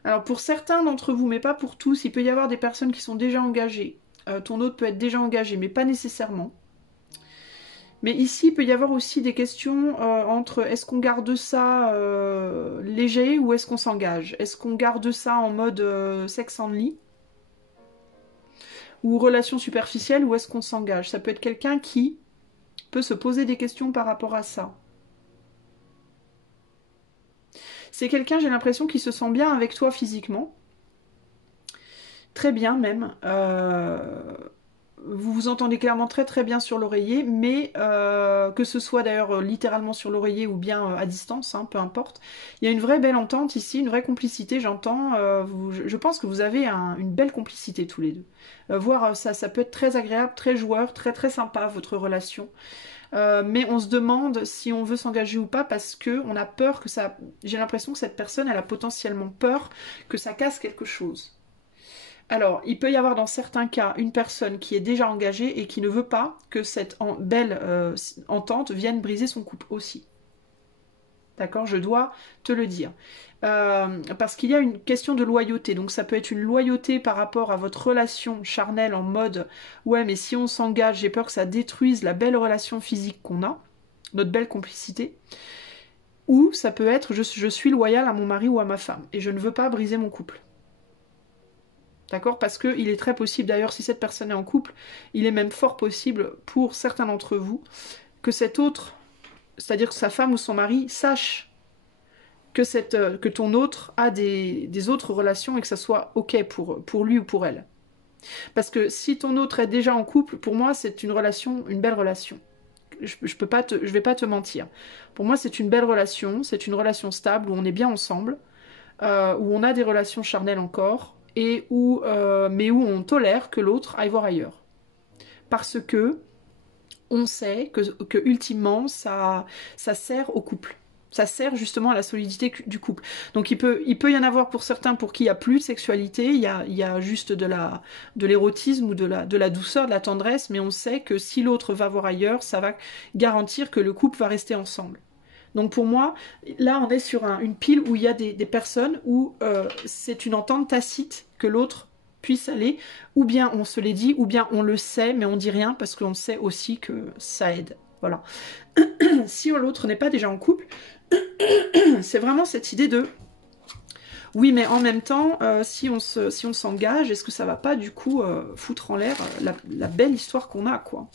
Alors pour certains d'entre vous, mais pas pour tous, il peut y avoir des personnes qui sont déjà engagées. Ton autre peut être déjà engagé, mais pas nécessairement. Mais ici, il peut y avoir aussi des questions entre est-ce qu'on garde ça léger ou est-ce qu'on s'engage? Est-ce qu'on garde ça en mode sex only ou relation superficielle ou est-ce qu'on s'engage? Ça peut être quelqu'un qui peut se poser des questions par rapport à ça. C'est quelqu'un, j'ai l'impression, qui se sent bien avec toi physiquement. Très bien même. Vous vous entendez clairement très très bien sur l'oreiller, mais que ce soit d'ailleurs littéralement sur l'oreiller ou bien à distance, hein, peu importe. Il y a une vraie belle entente ici, une vraie complicité, j'entends. Je pense que vous avez une belle complicité tous les deux. Voir ça, ça peut être très agréable, très joueur, très très sympa votre relation. Mais on se demande si on veut s'engager ou pas parce que on a peur que ça. J'ai l'impression que cette personne, elle a potentiellement peur que ça casse quelque chose. Alors, il peut y avoir dans certains cas une personne qui est déjà engagée et qui ne veut pas que cette belle entente vienne briser son couple aussi. D'accord? Je dois te le dire. Parce qu'il y a une question de loyauté. Donc ça peut être une loyauté par rapport à votre relation charnelle en mode ouais mais si on s'engage, j'ai peur que ça détruise la belle relation physique qu'on a, notre belle complicité. Ou ça peut être je suis loyale à mon mari ou à ma femme et je ne veux pas briser mon couple. D'accord? Parce qu'il est très possible, d'ailleurs, si cette personne est en couple, il est même fort possible pour certains d'entre vous que cet autre, c'est-à-dire que sa femme ou son mari, sache que ton autre a des autres relations et que ça soit OK pour lui ou pour elle. Parce que si ton autre est déjà en couple, pour moi, c'est une relation, une belle relation. Je vais pas te mentir. Pour moi, c'est une belle relation, c'est une relation stable où on est bien ensemble, où on a des relations charnelles encore, et mais où on tolère que l'autre aille voir ailleurs. Parce que on sait que ultimement, ça sert au couple. Ça sert justement à la solidité du couple. Donc il peut y en avoir pour certains pour qui il n'y a plus de sexualité, il y a juste de l'érotisme ou de la douceur, de la tendresse, mais on sait que si l'autre va voir ailleurs, ça va garantir que le couple va rester ensemble. Donc pour moi, là on est sur une pile où il y a des personnes où c'est une entente tacite que l'autre puisse aller, ou bien on se l'est dit, ou bien on le sait, mais on dit rien parce qu'on sait aussi que ça aide. Voilà. Si l'autre n'est pas déjà en couple, c'est vraiment cette idée de oui, mais en même temps, si on s'engage, est-ce que ça va pas du coup foutre en l'air la belle histoire qu'on a, quoi.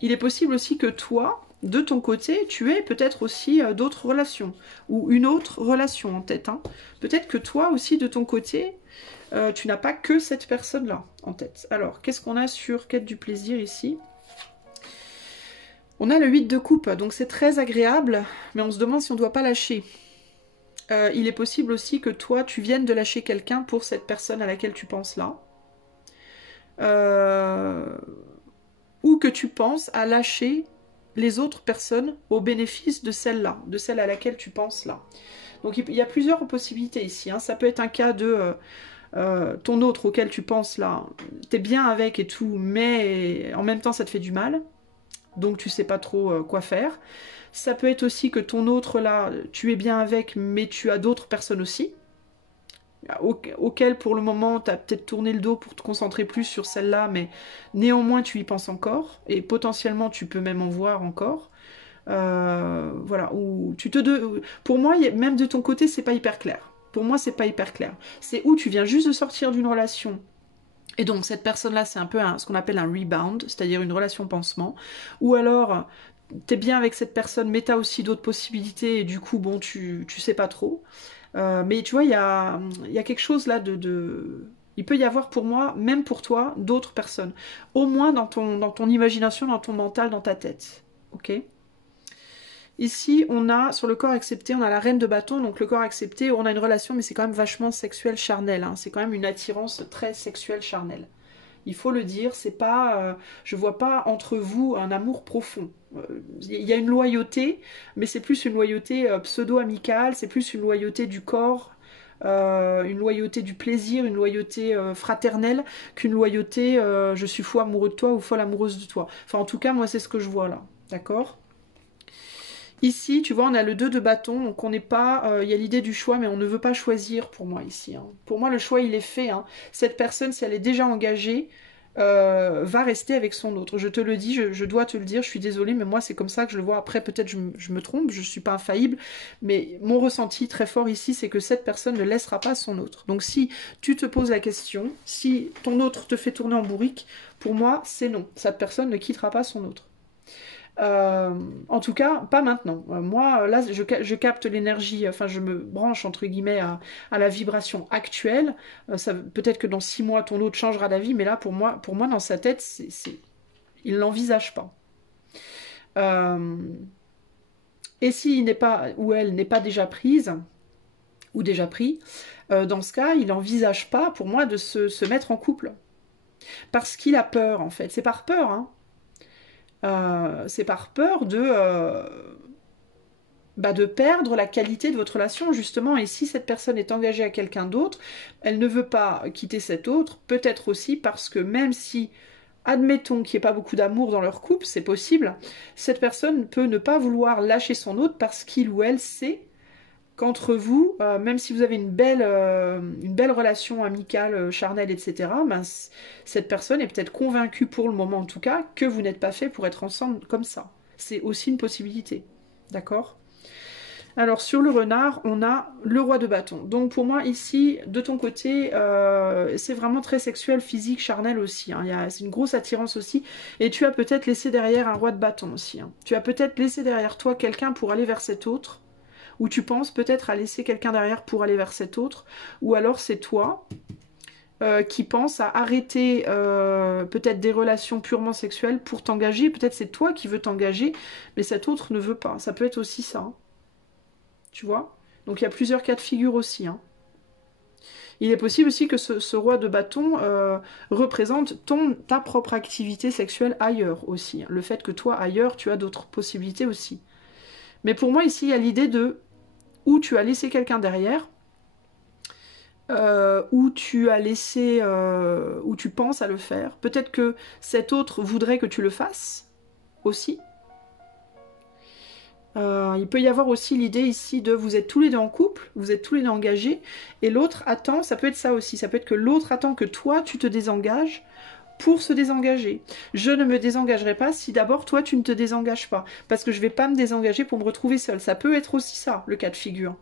Il est possible aussi que toi, de ton côté, tu aies peut-être aussi d'autres relations, ou une autre relation en tête. Hein. Peut-être que toi aussi, de ton côté, tu n'as pas que cette personne-là en tête. Alors, qu'est-ce qu'on a sur quête du plaisir ici? On a le 8 de coupe, donc c'est très agréable, mais on se demande si on ne doit pas lâcher. Il est possible aussi que toi, tu viennes de lâcher quelqu'un pour cette personne à laquelle tu penses là. Ou que tu penses à lâcher les autres personnes au bénéfice de celle-là, de celle à laquelle tu penses là. Donc il y a plusieurs possibilités ici. Hein. Ça peut être un cas de ton autre auquel tu penses là, t'es bien avec et tout, mais en même temps ça te fait du mal, donc tu sais pas trop quoi faire. Ça peut être aussi que ton autre là, tu es bien avec, mais tu as d'autres personnes aussi, auquel pour le moment tu as peut-être tourné le dos pour te concentrer plus sur celle-là, mais néanmoins tu y penses encore, et potentiellement tu peux même en voir encore. Voilà, où pour moi, même de ton côté, c'est pas hyper clair. Pour moi, c'est pas hyper clair. C'est où tu viens juste de sortir d'une relation. Et donc cette personne-là, c'est un peu ce qu'on appelle un rebound, c'est-à-dire une relation pansement. Ou alors, t'es bien avec cette personne, mais t'as aussi d'autres possibilités, et du coup, bon, tu sais pas trop. Mais tu vois, il y a quelque chose là Il peut y avoir pour moi, même pour toi, d'autres personnes. Au moins dans ton imagination, dans ton mental, dans ta tête. Ok ? Ici, on a, sur le corps accepté, on a la reine de bâton, donc le corps accepté, on a une relation, mais c'est quand même vachement sexuel, charnel, hein. C'est quand même une attirance très sexuelle, charnelle. Il faut le dire, c'est pas, je vois pas entre vous un amour profond. Il y a une loyauté, mais c'est plus une loyauté pseudo-amicale, c'est plus une loyauté du corps, une loyauté du plaisir, une loyauté fraternelle, qu'une loyauté je suis fou amoureux de toi ou folle amoureuse de toi. Enfin, en tout cas, moi, c'est ce que je vois là. D'accord ? Ici, tu vois, on a le 2 de bâton, donc on n'est pas... Il y a l'idée du choix, mais on ne veut pas choisir pour moi ici, hein. Pour moi, le choix, il est fait, hein. Cette personne, si elle est déjà engagée, va rester avec son autre. Je te le dis, je dois te le dire, je suis désolée, mais moi, c'est comme ça que je le vois. Après, peut-être je me trompe, je ne suis pas infaillible, mais mon ressenti très fort ici, c'est que cette personne ne laissera pas son autre. Donc si tu te poses la question, si ton autre te fait tourner en bourrique, pour moi, c'est non. Cette personne ne quittera pas son autre. En tout cas, pas maintenant. Moi, là, je capte l'énergie, enfin, je me branche, entre guillemets, à la vibration actuelle. Peut-être que dans 6 mois, ton autre changera d'avis, mais là, pour moi dans sa tête, il ne l'envisage pas. Euh, et s'il n'est pas, ou elle n'est pas déjà prise, ou déjà pris, dans ce cas, il n'envisage pas, pour moi, de se mettre en couple. Parce qu'il a peur, en fait. C'est par peur, hein. C'est par peur de perdre la qualité de votre relation, justement. Et si cette personne est engagée à quelqu'un d'autre, elle ne veut pas quitter cet autre, peut-être aussi parce que même si, admettons qu'il n'y ait pas beaucoup d'amour dans leur couple, c'est possible, cette personne peut ne pas vouloir lâcher son autre parce qu'il ou elle sait qu'entre vous, même si vous avez une belle relation amicale, charnelle, etc., ben, cette personne est peut-être convaincue, pour le moment en tout cas, que vous n'êtes pas fait pour être ensemble comme ça. C'est aussi une possibilité. D'accord ? Alors sur le renard, on a le roi de bâton. Donc pour moi ici, de ton côté, c'est vraiment très sexuel, physique, charnel aussi, hein. C'est une grosse attirance aussi. Et tu as peut-être laissé derrière un roi de bâton aussi, hein. Tu as peut-être laissé derrière toi quelqu'un pour aller vers cet autre. Ou tu penses peut-être à laisser quelqu'un derrière pour aller vers cet autre. Ou alors c'est toi qui pense à arrêter peut-être des relations purement sexuelles pour t'engager. Peut-être c'est toi qui veux t'engager, mais cet autre ne veut pas. Ça peut être aussi ça, hein. Tu vois? Donc il y a plusieurs cas de figure aussi, hein. Il est possible aussi que ce roi de bâton représente ta propre activité sexuelle ailleurs aussi, hein. Le fait que toi, ailleurs, tu as d'autres possibilités aussi. Mais pour moi, ici, il y a l'idée de où tu as laissé quelqu'un derrière, où tu as laissé, où tu penses à le faire. Peut-être que cet autre voudrait que tu le fasses aussi. Il peut y avoir aussi l'idée ici de vous êtes tous les deux en couple, vous êtes tous les deux engagés, et l'autre attend, ça peut être ça aussi, ça peut être que l'autre attend que toi tu te désengages pour se désengager. Je ne me désengagerai pas si d'abord toi tu ne te désengages pas, parce que je ne vais pas me désengager pour me retrouver seule. Ça peut être aussi ça, le cas de figure.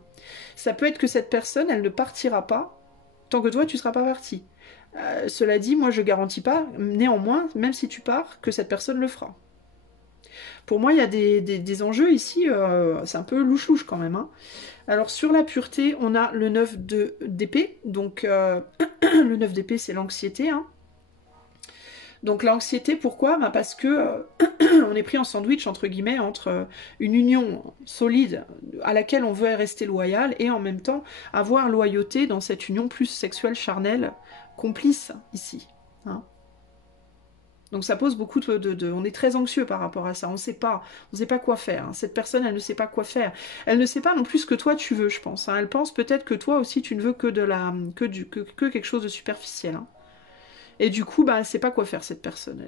Ça peut être que cette personne, elle ne partira pas tant que toi tu ne seras pas parti. Cela dit, moi je garantis pas, néanmoins, même si tu pars, que cette personne le fera. Pour moi, il y a des enjeux ici, c'est un peu louche-louche quand même, hein. Alors sur la pureté, on a le 9 d'épée, donc le 9 d'épée c'est l'anxiété, hein. Donc l'anxiété, pourquoi? Ben parce que on est pris en sandwich, entre guillemets, entre une union solide à laquelle on veut rester loyal et en même temps avoir loyauté dans cette union plus sexuelle, charnelle, complice ici, hein. Donc ça pose beaucoup on est très anxieux par rapport à ça, on sait pas quoi faire, hein. Cette personne, elle ne sait pas quoi faire. Elle ne sait pas non plus ce que toi tu veux, je pense, hein. Elle pense peut-être que toi aussi tu ne veux que que quelque chose de superficiel, hein. Et du coup, bah, elle sait pas quoi faire, cette personne.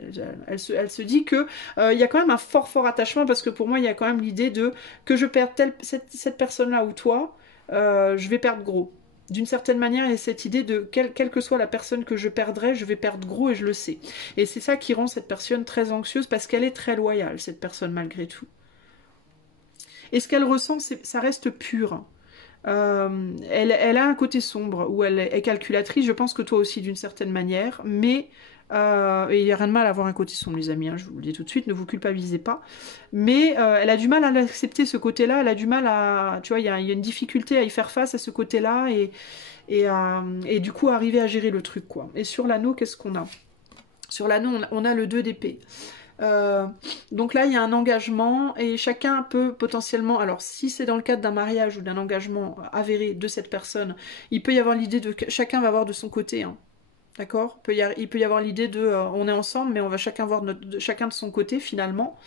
Elle se dit que il y a quand même un fort attachement, parce que pour moi, il y a quand même l'idée de que je perde cette personne-là ou toi, je vais perdre gros. D'une certaine manière, il y a cette idée de quelle que soit la personne que je perdrai, je vais perdre gros et je le sais. Et c'est ça qui rend cette personne très anxieuse, parce qu'elle est très loyale, cette personne, malgré tout. Et ce qu'elle ressent, ça reste pur. Elle a un côté sombre où elle est calculatrice, je pense que toi aussi d'une certaine manière, mais et il n'y a rien de mal à avoir un côté sombre, les amis, hein, je vous le dis tout de suite, ne vous culpabilisez pas, mais elle a du mal à l'accepter, ce côté-là, elle a du mal à, tu vois, il y a une difficulté à y faire face à ce côté-là, et du coup à arriver à gérer le truc, quoi. Et sur l'anneau, qu'est-ce qu'on a? Sur l'anneau, on a le 2 d'épée. Donc là, il y a un engagement et chacun peut potentiellement, alors si c'est dans le cadre d'un mariage ou d'un engagement avéré de cette personne, il peut y avoir l'idée de chacun va voir de son côté, hein. D'accord? Il peut y avoir l'idée de on est ensemble, mais on va chacun voir chacun de son côté finalement.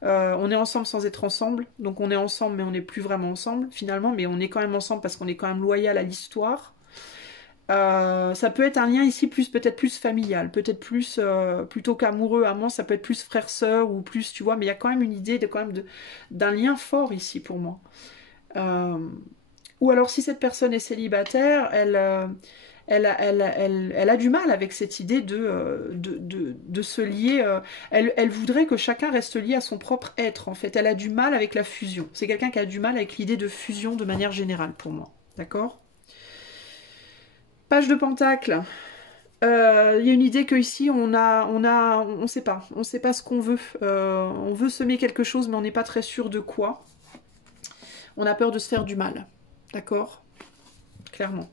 On est ensemble sans être ensemble, donc on est ensemble, mais on n'est plus vraiment ensemble finalement, mais on est quand même ensemble parce qu'on est quand même loyal à l'histoire. Ça peut être un lien ici peut-être plus familial, peut-être plus plutôt qu'amoureux, amant, ça peut être plus frère-sœur ou plus, tu vois, mais il y a quand même une idée d'un lien fort ici pour moi. Euh, ou alors si cette personne est célibataire, elle a du mal avec cette idée de se lier. Elle voudrait que chacun reste lié à son propre être, en fait. Elle a du mal avec la fusion. C'est quelqu'un qui a du mal avec l'idée de fusion de manière générale, pour moi. D'accord? Page de Pentacle. Il y a une idée que ici on sait pas. On sait pas ce qu'on veut. On veut semer quelque chose, mais on n'est pas très sûr de quoi. On a peur de se faire du mal. D'accord? Clairement.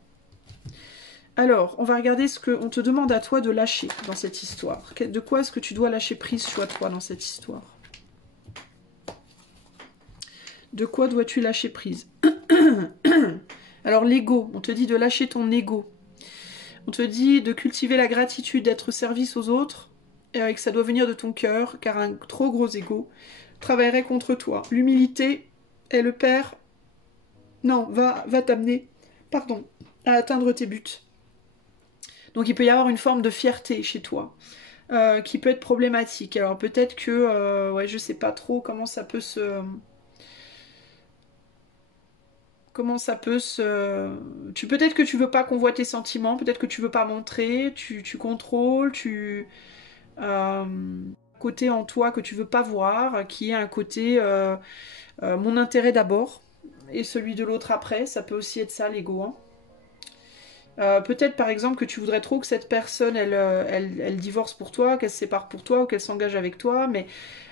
Alors, on va regarder ce qu'on te demande à toi de lâcher dans cette histoire. De quoi est-ce que tu dois lâcher prise, toi, dans cette histoire? De quoi dois-tu lâcher prise? Alors, l'ego, on te dit de lâcher ton ego. On te dit de cultiver la gratitude, d'être service aux autres, et que ça doit venir de ton cœur, car un trop gros ego travaillerait contre toi. L'humilité est le père... Non, va t'amener, pardon, à atteindre tes buts. Donc il peut y avoir une forme de fierté chez toi, qui peut être problématique. Alors peut-être que, ouais, je sais pas trop comment ça peut se... Comment ça peut se... Peut-être que tu veux pas qu'on voit tes sentiments, peut-être que tu veux pas montrer, tu contrôles, côté en toi que tu veux pas voir, qui est un côté mon intérêt d'abord, et celui de l'autre après, ça peut aussi être ça l'ego, hein. Peut-être par exemple que tu voudrais trop que cette personne elle divorce pour toi, qu'elle se sépare pour toi ou qu'elle s'engage avec toi, mais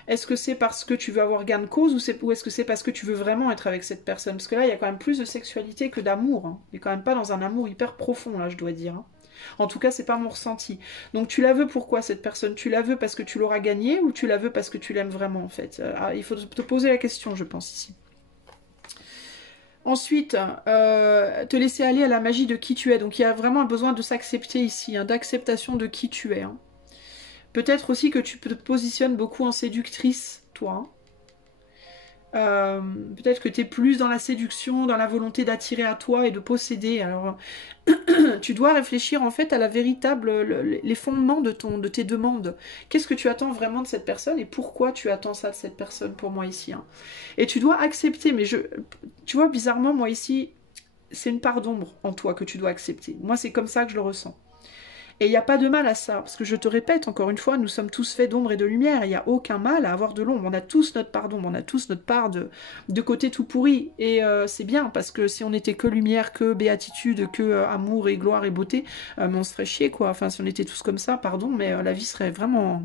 est-ce que c'est parce que tu veux avoir gain de cause ou est-ce que c'est parce que tu veux vraiment être avec cette personne? Parce que là il y a quand même plus de sexualité que d'amour, hein. Il est quand même pas dans un amour hyper profond là, je dois dire, hein. En tout cas c'est pas mon ressenti. Donc tu la veux pourquoi cette personne? Tu la veux parce que tu l'auras gagnée ou tu la veux parce que tu l'aimes vraiment en fait? Il faut te poser la question je pense ici. Ensuite, te laisser aller à la magie de qui tu es. Donc il y a vraiment un besoin de s'accepter ici, hein, d'acceptation de qui tu es, hein. Peut-être aussi que tu te positionnes beaucoup en séductrice, toi, hein. Peut-être que tu es plus dans la séduction, dans la volonté d'attirer à toi et de posséder. Alors, tu dois réfléchir en fait à la véritable, les fondements de tes demandes. Qu'est-ce que tu attends vraiment de cette personne et pourquoi tu attends ça de cette personne pour moi ici, hein. Et tu dois accepter, mais tu vois, bizarrement, moi ici, c'est une part d'ombre en toi que tu dois accepter. Moi, c'est comme ça que je le ressens. Et il n'y a pas de mal à ça, parce que je te répète, encore une fois, nous sommes tous faits d'ombre et de lumière, il n'y a aucun mal à avoir de l'ombre, on a tous notre part d'ombre, on a tous notre part de côté tout pourri, et c'est bien, parce que si on n'était que lumière, que béatitude, que amour et gloire et beauté, mais on se ferait chier, quoi, enfin si on était tous comme ça, pardon, mais la vie serait vraiment...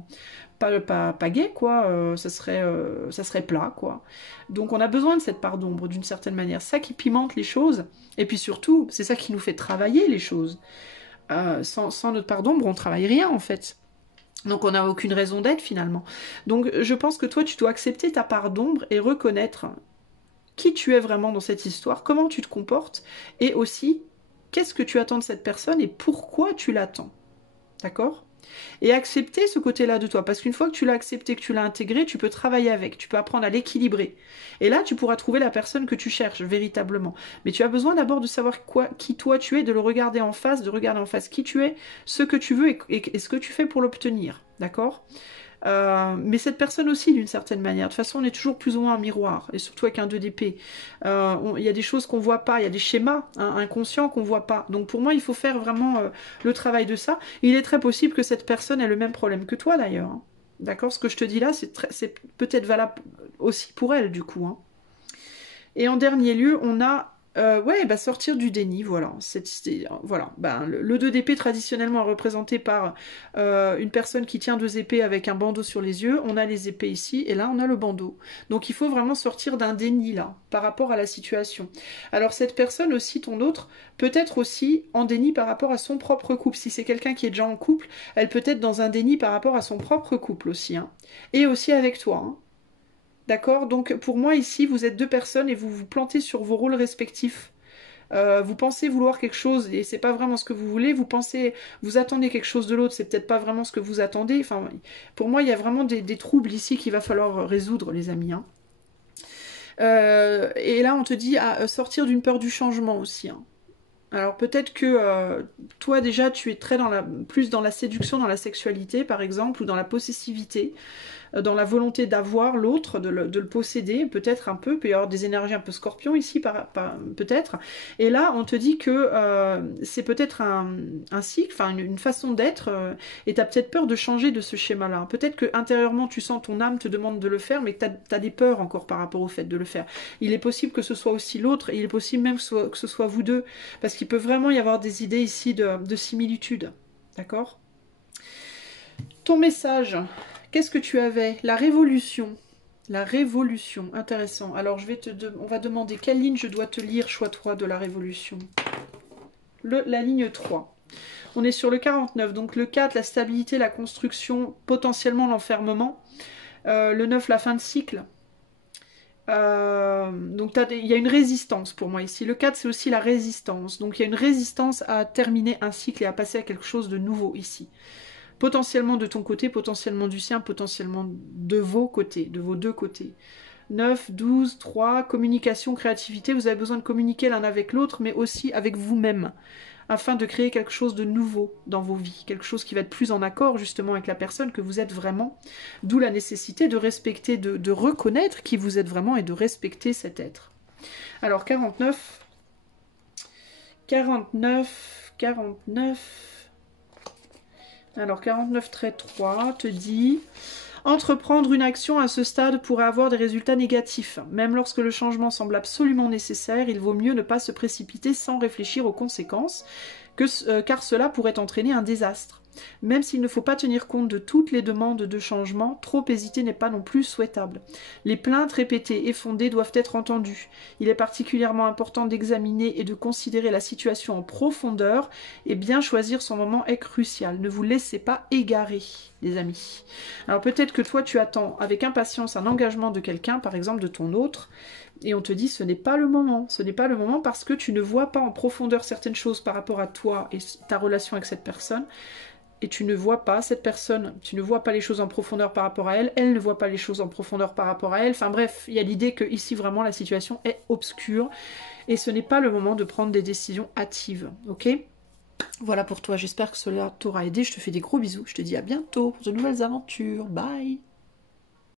Pas gay, quoi, ça serait plat, quoi. Donc on a besoin de cette part d'ombre, d'une certaine manière. C'est ça qui pimente les choses, et puis surtout, c'est ça qui nous fait travailler les choses. Sans notre part d'ombre, on travaille rien en fait. Donc on n'a aucune raison d'être finalement. Donc je pense que toi, tu dois accepter ta part d'ombre et reconnaître qui tu es vraiment dans cette histoire, comment tu te comportes, et aussi qu'est-ce que tu attends de cette personne et pourquoi tu l'attends. D'accord? Et accepter ce côté-là de toi, parce qu'une fois que tu l'as accepté, que tu l'as intégré, tu peux travailler avec, tu peux apprendre à l'équilibrer. Et là, tu pourras trouver la personne que tu cherches véritablement. Mais tu as besoin d'abord de savoir qui toi tu es, de le regarder en face, de regarder en face qui tu es, ce que tu veux et ce que tu fais pour l'obtenir. D'accord? Mais cette personne aussi, d'une certaine manière. De toute façon, on est toujours plus ou moins un miroir, et surtout avec un 2 d'épée. Il y a des choses qu'on voit pas, il y a des schémas inconscients qu'on voit pas. Donc pour moi, il faut faire vraiment le travail de ça. Il est très possible que cette personne ait le même problème que toi, d'ailleurs, hein. D'accord? Ce que je te dis là, c'est peut-être valable aussi pour elle, du coup, hein. Et en dernier lieu, on a Ouais, bah sortir du déni, voilà. Voilà. Ben, le 2 d'épée traditionnellement est représenté par une personne qui tient 2 épées avec un bandeau sur les yeux. On a les épées ici et là on a le bandeau. Donc il faut vraiment sortir d'un déni là par rapport à la situation. Alors cette personne aussi, ton autre, peut être aussi en déni par rapport à son propre couple. Si c'est quelqu'un qui est déjà en couple, elle peut être dans un déni par rapport à son propre couple aussi, hein. Et aussi avec toi, hein. D'accord? Donc pour moi ici, vous êtes deux personnes et vous vous plantez sur vos rôles respectifs. Vous pensez vouloir quelque chose et c'est pas vraiment ce que vous voulez. Vous attendez quelque chose de l'autre, c'est peut-être pas vraiment ce que vous attendez. Enfin, pour moi, il y a vraiment des troubles ici qu'il va falloir résoudre, les amis, hein. Et là, on te dit à sortir d'une peur du changement aussi, hein. Alors peut-être que toi déjà tu es plus dans la séduction, dans la sexualité par exemple, ou dans la possessivité, dans la volonté d'avoir l'autre, de le posséder, peut-être un peu, il peut y avoir des énergies un peu scorpion ici, peut-être. Et là, on te dit que c'est peut-être un cycle, enfin une façon d'être, et tu as peut-être peur de changer de ce schéma-là. Peut-être que intérieurement, tu sens ton âme te demande de le faire, mais que tu as des peurs encore par rapport au fait de le faire. Il est possible que ce soit aussi l'autre, et il est possible même que ce soit vous deux, parce qu'il peut vraiment y avoir des idées ici de similitude. D'accord ? Ton message, qu'est-ce que tu avais? La révolution. La révolution, intéressant. Alors on va demander quelle ligne je dois te lire, choix 3 de la révolution. La ligne 3. On est sur le 49, donc le 4, la stabilité, la construction, potentiellement l'enfermement. Le 9, la fin de cycle. Donc il y a une résistance pour moi ici. Le 4, c'est aussi la résistance. Donc il y a une résistance à terminer un cycle et à passer à quelque chose de nouveau ici. Potentiellement de ton côté, potentiellement du sien, potentiellement de vos côtés, de vos deux côtés. 9, 12, 3, communication, créativité. Vous avez besoin de communiquer l'un avec l'autre, mais aussi avec vous-même, afin de créer quelque chose de nouveau dans vos vies, quelque chose qui va être plus en accord justement avec la personne que vous êtes vraiment. D'où la nécessité de respecter, de reconnaître qui vous êtes vraiment et de respecter cet être. Alors 49, 49, 49... Alors 49-3 te dit « Entreprendre une action à ce stade pourrait avoir des résultats négatifs. Même lorsque le changement semble absolument nécessaire, il vaut mieux ne pas se précipiter sans réfléchir aux conséquences, car cela pourrait entraîner un désastre. Même s'il ne faut pas tenir compte de toutes les demandes de changement, trop hésiter n'est pas non plus souhaitable. Les plaintes répétées et fondées doivent être entendues. Il est particulièrement important d'examiner et de considérer la situation en profondeur, et bien choisir son moment est crucial. Ne vous laissez pas égarer, les amis. » Alors peut-être que toi tu attends avec impatience un engagement de quelqu'un, par exemple de ton autre, et on te dit ce n'est pas le moment. Ce n'est pas le moment parce que tu ne vois pas en profondeur certaines choses par rapport à toi et ta relation avec cette personne. Et tu ne vois pas cette personne, tu ne vois pas les choses en profondeur par rapport à elle, elle ne voit pas les choses en profondeur par rapport à elle. Enfin bref, il y a l'idée que ici vraiment la situation est obscure et ce n'est pas le moment de prendre des décisions hâtives, ok? Voilà pour toi, j'espère que cela t'aura aidé, je te fais des gros bisous, je te dis à bientôt pour de nouvelles aventures, bye!